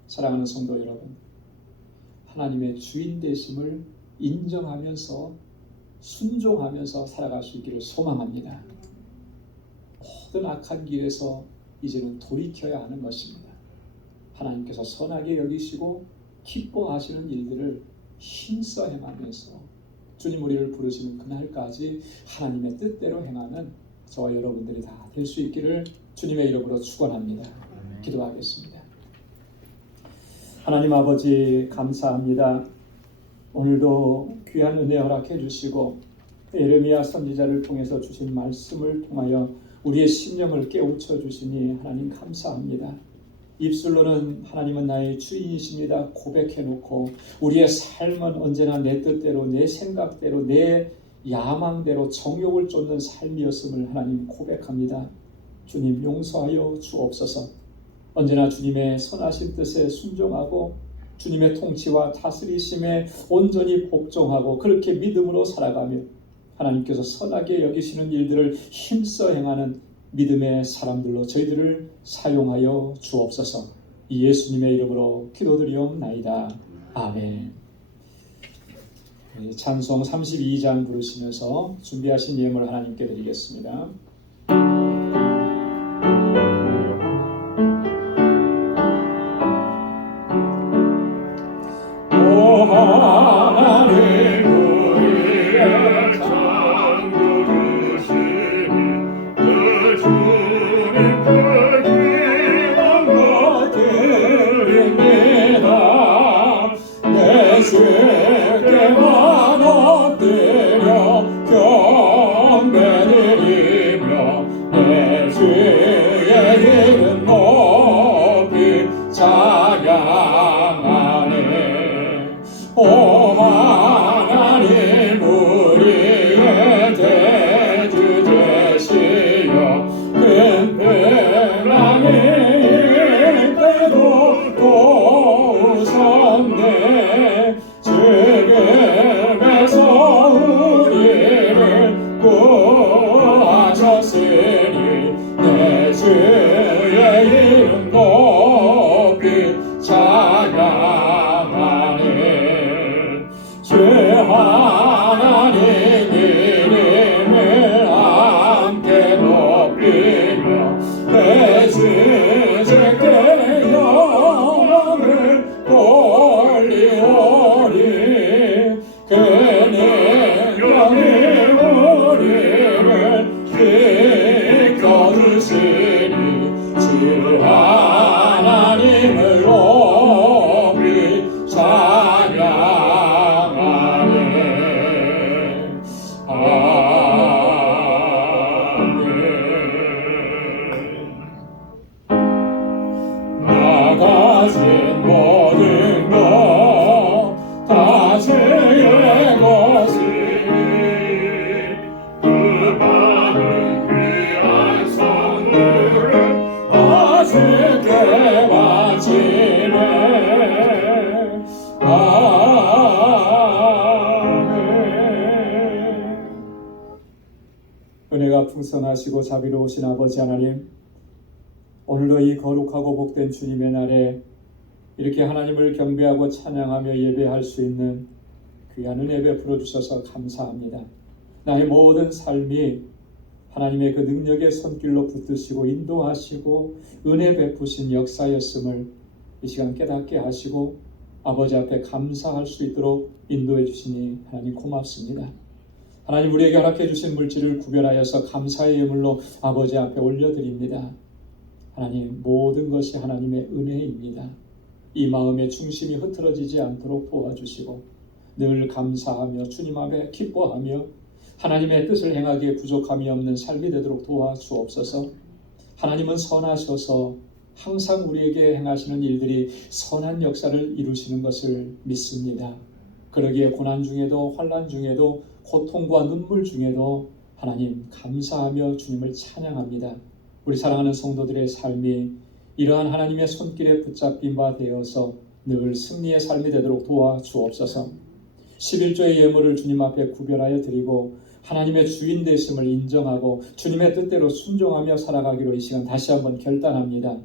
사랑하는 성도 여러분, 하나님의 주인 되심을 인정하면서 순종하면서 살아갈 수 있기를 소망합니다. 모든 악한 길에서 이제는 돌이켜야 하는 것입니다. 하나님께서 선하게 여기시고 기뻐하시는 일들을 힘써 행하면서 주님 우리를 부르시는 그날까지 하나님의 뜻대로 행하는 저와 여러분들이 다 될 수 있기를 주님의 이름으로 축원합니다. 기도하겠습니다. 하나님 아버지 감사합니다. 오늘도 귀한 은혜 허락해 주시고 예레미야 선지자를 통해서 주신 말씀을 통하여 우리의 심령을 깨우쳐 주시니 하나님 감사합니다. 입술로는 하나님은 나의 주인이십니다 고백해 놓고 우리의 삶은 언제나 내 뜻대로, 내 생각대로, 내 야망대로 정욕을 쫓는 삶이었음을 하나님 고백합니다. 주님 용서하여 주옵소서. 언제나 주님의 선하신 뜻에 순종하고 주님의 통치와 다스리심에 온전히 복종하고 그렇게 믿음으로 살아가며 하나님께서 선하게 여기시는 일들을 힘써 행하는 믿음의 사람들로 저희들을 사용하여 주옵소서. 이 예수님의 이름으로 기도드리옵나이다. 아멘. 찬송 32장 부르시면서 준비하신 예물 하나님께 드리겠습니다. 오 하나님 우리의 창조 주시니 그 주님께 귀한 것 드립니다. 내 주께만 엎드려 경배드리며 하나님을 높이 찬양하네. 아멘. 나 가진 모든 것 다 주의 것이니 그 많은 귀한 선물을 다 주께 바치네. 아멘. 은혜가 풍성하시고 자비로우신 아버지 하나님, 오늘도 이 거룩하고 복된 주님의 날에 이렇게 하나님을 경배하고 찬양하며 예배할 수 있는 귀한 은혜 베풀어 주셔서 감사합니다. 나의 모든 삶이 하나님의 그 능력의 손길로 붙드시고 인도하시고 은혜 베푸신 역사였음을 이 시간 깨닫게 하시고 아버지 앞에 감사할 수 있도록 인도해 주시니 하나님 고맙습니다. 하나님, 우리에게 허락해 주신 물질을 구별하여서 감사의 예물로 아버지 앞에 올려드립니다. 하나님, 모든 것이 하나님의 은혜입니다. 이 마음의 중심이 흐트러지지 않도록 도와주시고 늘 감사하며 주님 앞에 기뻐하며 하나님의 뜻을 행하기에 부족함이 없는 삶이 되도록 도와주옵소서. 하나님은 선하셔서 항상 우리에게 행하시는 일들이 선한 역사를 이루시는 것을 믿습니다. 그러기에 고난 중에도 환난 중에도 고통과 눈물 중에도 하나님 감사하며 주님을 찬양합니다. 우리 사랑하는 성도들의 삶이 이러한 하나님의 손길에 붙잡힌 바 되어서 늘 승리의 삶이 되도록 도와주옵소서. 11조의 예물을 주님 앞에 구별하여 드리고 하나님의 주인 되심을 인정하고 주님의 뜻대로 순종하며 살아가기로 이 시간 다시 한번 결단합니다.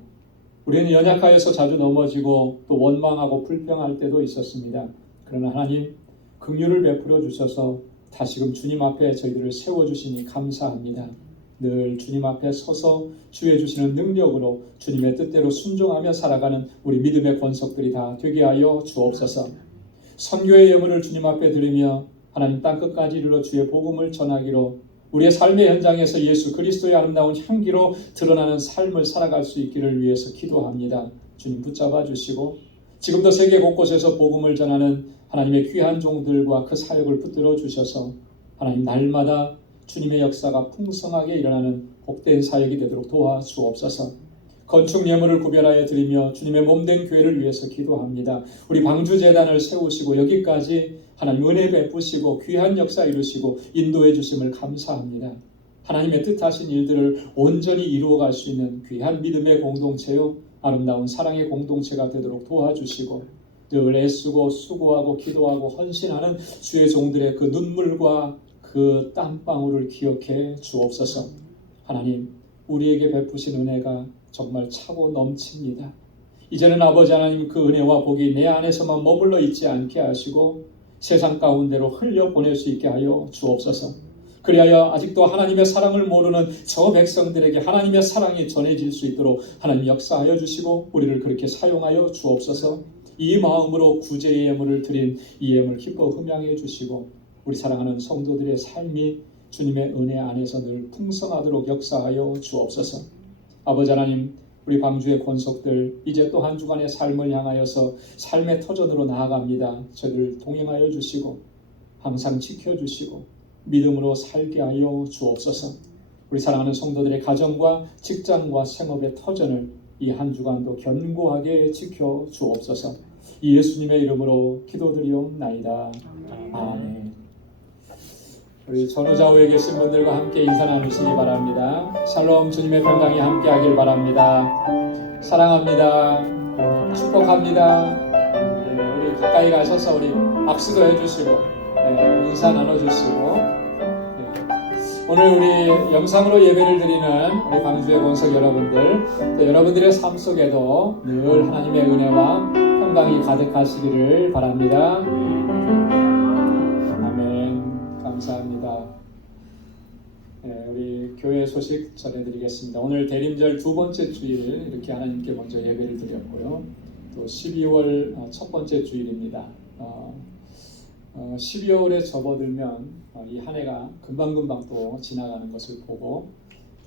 우리는 연약하여서 자주 넘어지고 또 원망하고 불평할 때도 있었습니다. 그러나 하나님 긍휼을 베풀어 주셔서 다시금 주님 앞에 저희들을 세워주시니 감사합니다. 늘 주님 앞에 서서 주의 주시는 능력으로 주님의 뜻대로 순종하며 살아가는 우리 믿음의 권속들이 다 되게 하여 주옵소서. 선교의 예물을 주님 앞에 드리며 하나님 땅끝까지 이르러 주의 복음을 전하기로 우리의 삶의 현장에서 예수 그리스도의 아름다운 향기로 드러나는 삶을 살아갈 수 있기를 위해서 기도합니다. 주님 붙잡아 주시고 지금도 세계 곳곳에서 복음을 전하는 하나님의 귀한 종들과 그 사역을 붙들어 주셔서 하나님 날마다 주님의 역사가 풍성하게 일어나는 복된 사역이 되도록 도와주옵소서. 건축 예물을 구별하여 드리며 주님의 몸된 교회를 위해서 기도합니다. 우리 방주재단을 세우시고 여기까지 하나님 은혜 베푸시고 귀한 역사 이루시고 인도해 주심을 감사합니다. 하나님의 뜻하신 일들을 온전히 이루어갈 수 있는 귀한 믿음의 공동체요 아름다운 사랑의 공동체가 되도록 도와주시고 늘 애쓰고 수고하고 기도하고 헌신하는 주의 종들의 그 눈물과 그 땀방울을 기억해 주옵소서. 하나님, 우리에게 베푸신 은혜가 정말 차고 넘칩니다. 이제는 아버지 하나님 그 은혜와 복이 내 안에서만 머물러 있지 않게 하시고 세상 가운데로 흘려보낼 수 있게 하여 주옵소서. 그리하여 아직도 하나님의 사랑을 모르는 저 백성들에게 하나님의 사랑이 전해질 수 있도록 하나님 역사하여 주시고 우리를 그렇게 사용하여 주옵소서. 이 마음으로 구제의 예물을 드린 이 예물 기뻐 흠양해 주시고 우리 사랑하는 성도들의 삶이 주님의 은혜 안에서 늘 풍성하도록 역사하여 주옵소서. 아버지 하나님, 우리 방주의 권속들 이제 또 한 주간의 삶을 향하여서 삶의 터전으로 나아갑니다. 저희를 동행하여 주시고 항상 지켜주시고 믿음으로 살게 하여 주옵소서. 우리 사랑하는 성도들의 가정과 직장과 생업의 터전을 이 한 주간도 견고하게 지켜 주옵소서. 예수님의 이름으로 기도드리옵나이다. 아멘. 우리 전후좌우에 계신 분들과 함께 인사 나누시기 바랍니다. 샬롬, 주님의 평강이 함께하길 바랍니다. 사랑합니다. 축복합니다. 우리 가까이 가셔서 우리 악수도 해주시고 인사 나눠주시고 오늘 우리 영상으로 예배를 드리는 우리 방주의 권석 여러분들 또 여러분들의 삶 속에도 늘 하나님의 은혜와 평강이 가득하시기를 바랍니다. 아멘. 감사합니다. 우리 교회 소식 전해드리겠습니다. 오늘 대림절 두 번째 주일 이렇게 하나님께 먼저 예배를 드렸고요. 또 12월 첫 번째 주일입니다. 12월에 접어들면 이 한 해가 금방금방 또 지나가는 것을 보고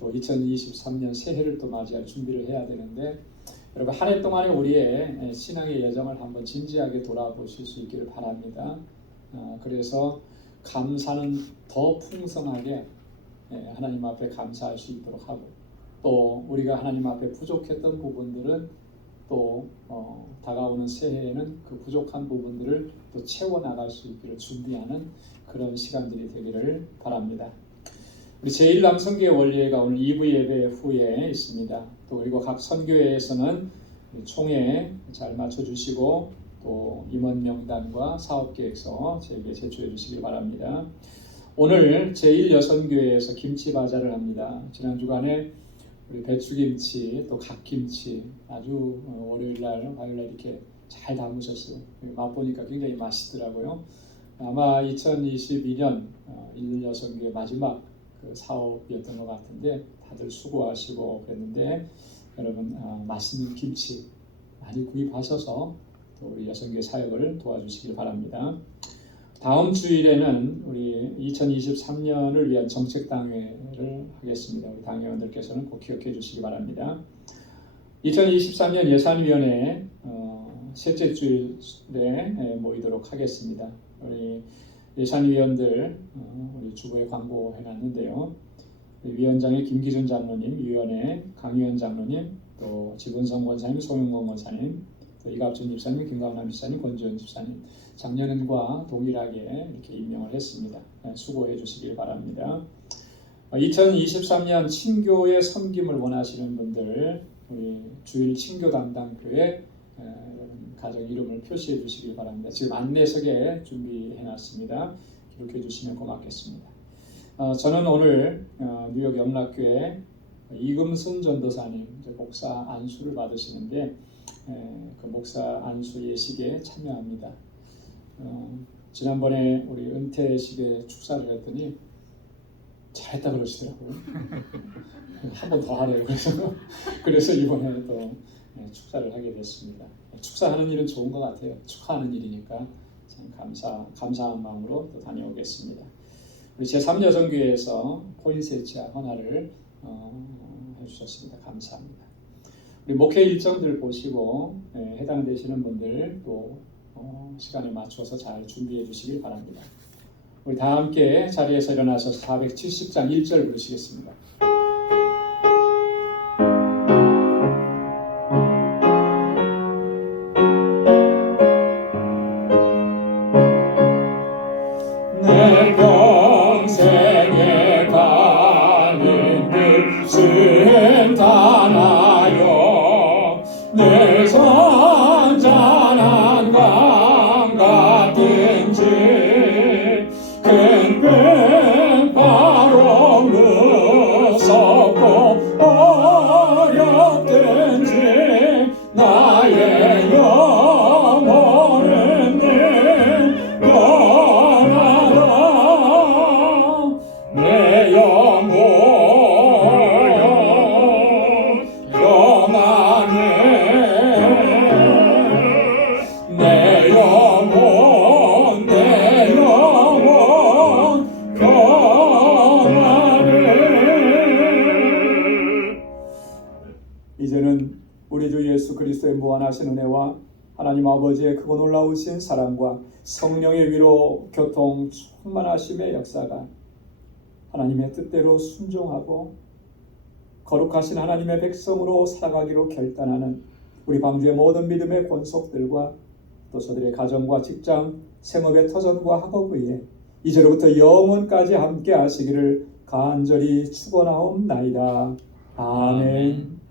또 2023년 새해를 또 맞이할 준비를 해야 되는데 여러분 한 해 동안의 우리의 신앙의 여정을 한번 진지하게 돌아보실 수 있기를 바랍니다. 그래서 감사는 더 풍성하게 하나님 앞에 감사할 수 있도록 하고 또 우리가 하나님 앞에 부족했던 부분들은 또 다가오는 새해에는 그 부족한 부분들을 또 채워나갈 수 있기를 준비하는 그런 시간들이 되기를 바랍니다. 우리 제1남성교회 원리회가 오늘 2부 예배 후에 있습니다. 또 그리고 각 선교회에서는 총회 잘 맞춰주시고 또 임원 명단과 사업계획서 제게 제출해 주시기 바랍니다. 오늘 제1여선교회에서 김치 바자를 합니다. 지난 주간에 우리 배추김치 또 갓김치 아주 월요일날 화요일날 이렇게 잘 담으셨어요. 맛보니까 굉장히 맛있더라고요. 아마 2022년 1여선교회 마지막 그 사업이었던 것 같은데 다들 수고하시고 그랬는데 여러분 맛있는 김치 많이 구입하셔서 또 우리 여성교회 사역을 도와주시길 바랍니다. 다음 주일에는 우리 2023년을 위한 정책당회를 하겠습니다. 우리 당회원들께서는 꼭 기억해 주시기 바랍니다. 2023년 예산위원회 셋째 주일에 모이도록 하겠습니다. 우리 예산위원들 우리 주보에 광고해놨는데요. 위원장의 김기준 장로님, 위원회 강의원 장로님, 또 지근성 권사님, 송영권 권사님, 또 이갑준 집사님, 김가은남 집사님, 권지현 집사님 작년과 동일하게 이렇게 임명을 했습니다. 수고해 주시길 바랍니다. 2023년 친교의 섬김을 원하시는 분들 우리 주일 친교 담당 교회 가정 이름을 표시해 주시기 바랍니다. 지금 안내석에 준비해놨습니다. 기록해 주시면 고맙겠습니다. 저는 오늘 뉴욕 영락교회 이금순 전도사님 목사 안수를 받으시는데 그 목사 안수 예식에 참여합니다. 지난번에 우리 은퇴식에 축사를 했더니 잘했다 그러시더라고요. 한 번 더 하래요. 그래서 이번에 또 축사를 하게 됐습니다. 축사하는 일은 좋은 것 같아요. 축하하는 일이니까 참 감사한 마음으로 또 다녀오겠습니다. 우리 제3여성교회에서 포인세치아 헌화를 해주셨습니다. 감사합니다. 우리 목회 일정들 보시고 해당되시는 분들 또 시간에 맞춰서 잘 준비해 주시길 바랍니다. 우리 다 함께 자리에서 일어나셔서 470장 1절 부르시겠습니다. 내 평생에 가는 길 순탄하여 내 선잔한 강 같은지 큰 뱀바로 무섭고 어렵든지 나의 영혼은 영원하다. 내 영혼 영하네. 내 영혼 영하네. 이제는 우리 주 예수 그리스도의 무한하신 은혜와 하나님 아버지의 크고 놀라우신 사랑과 성령의 위로 교통 충만하심의 역사가 하나님의 뜻대로 순종하고 거룩하신 하나님의 백성으로 살아가기로 결단하는 우리 방주의 모든 믿음의 권속들과 또 저들의 가정과 직장, 생업의 터전과 학업 위에 이제로부터 영원까지 함께 하시기를 간절히 축원하옵나이다. 아멘.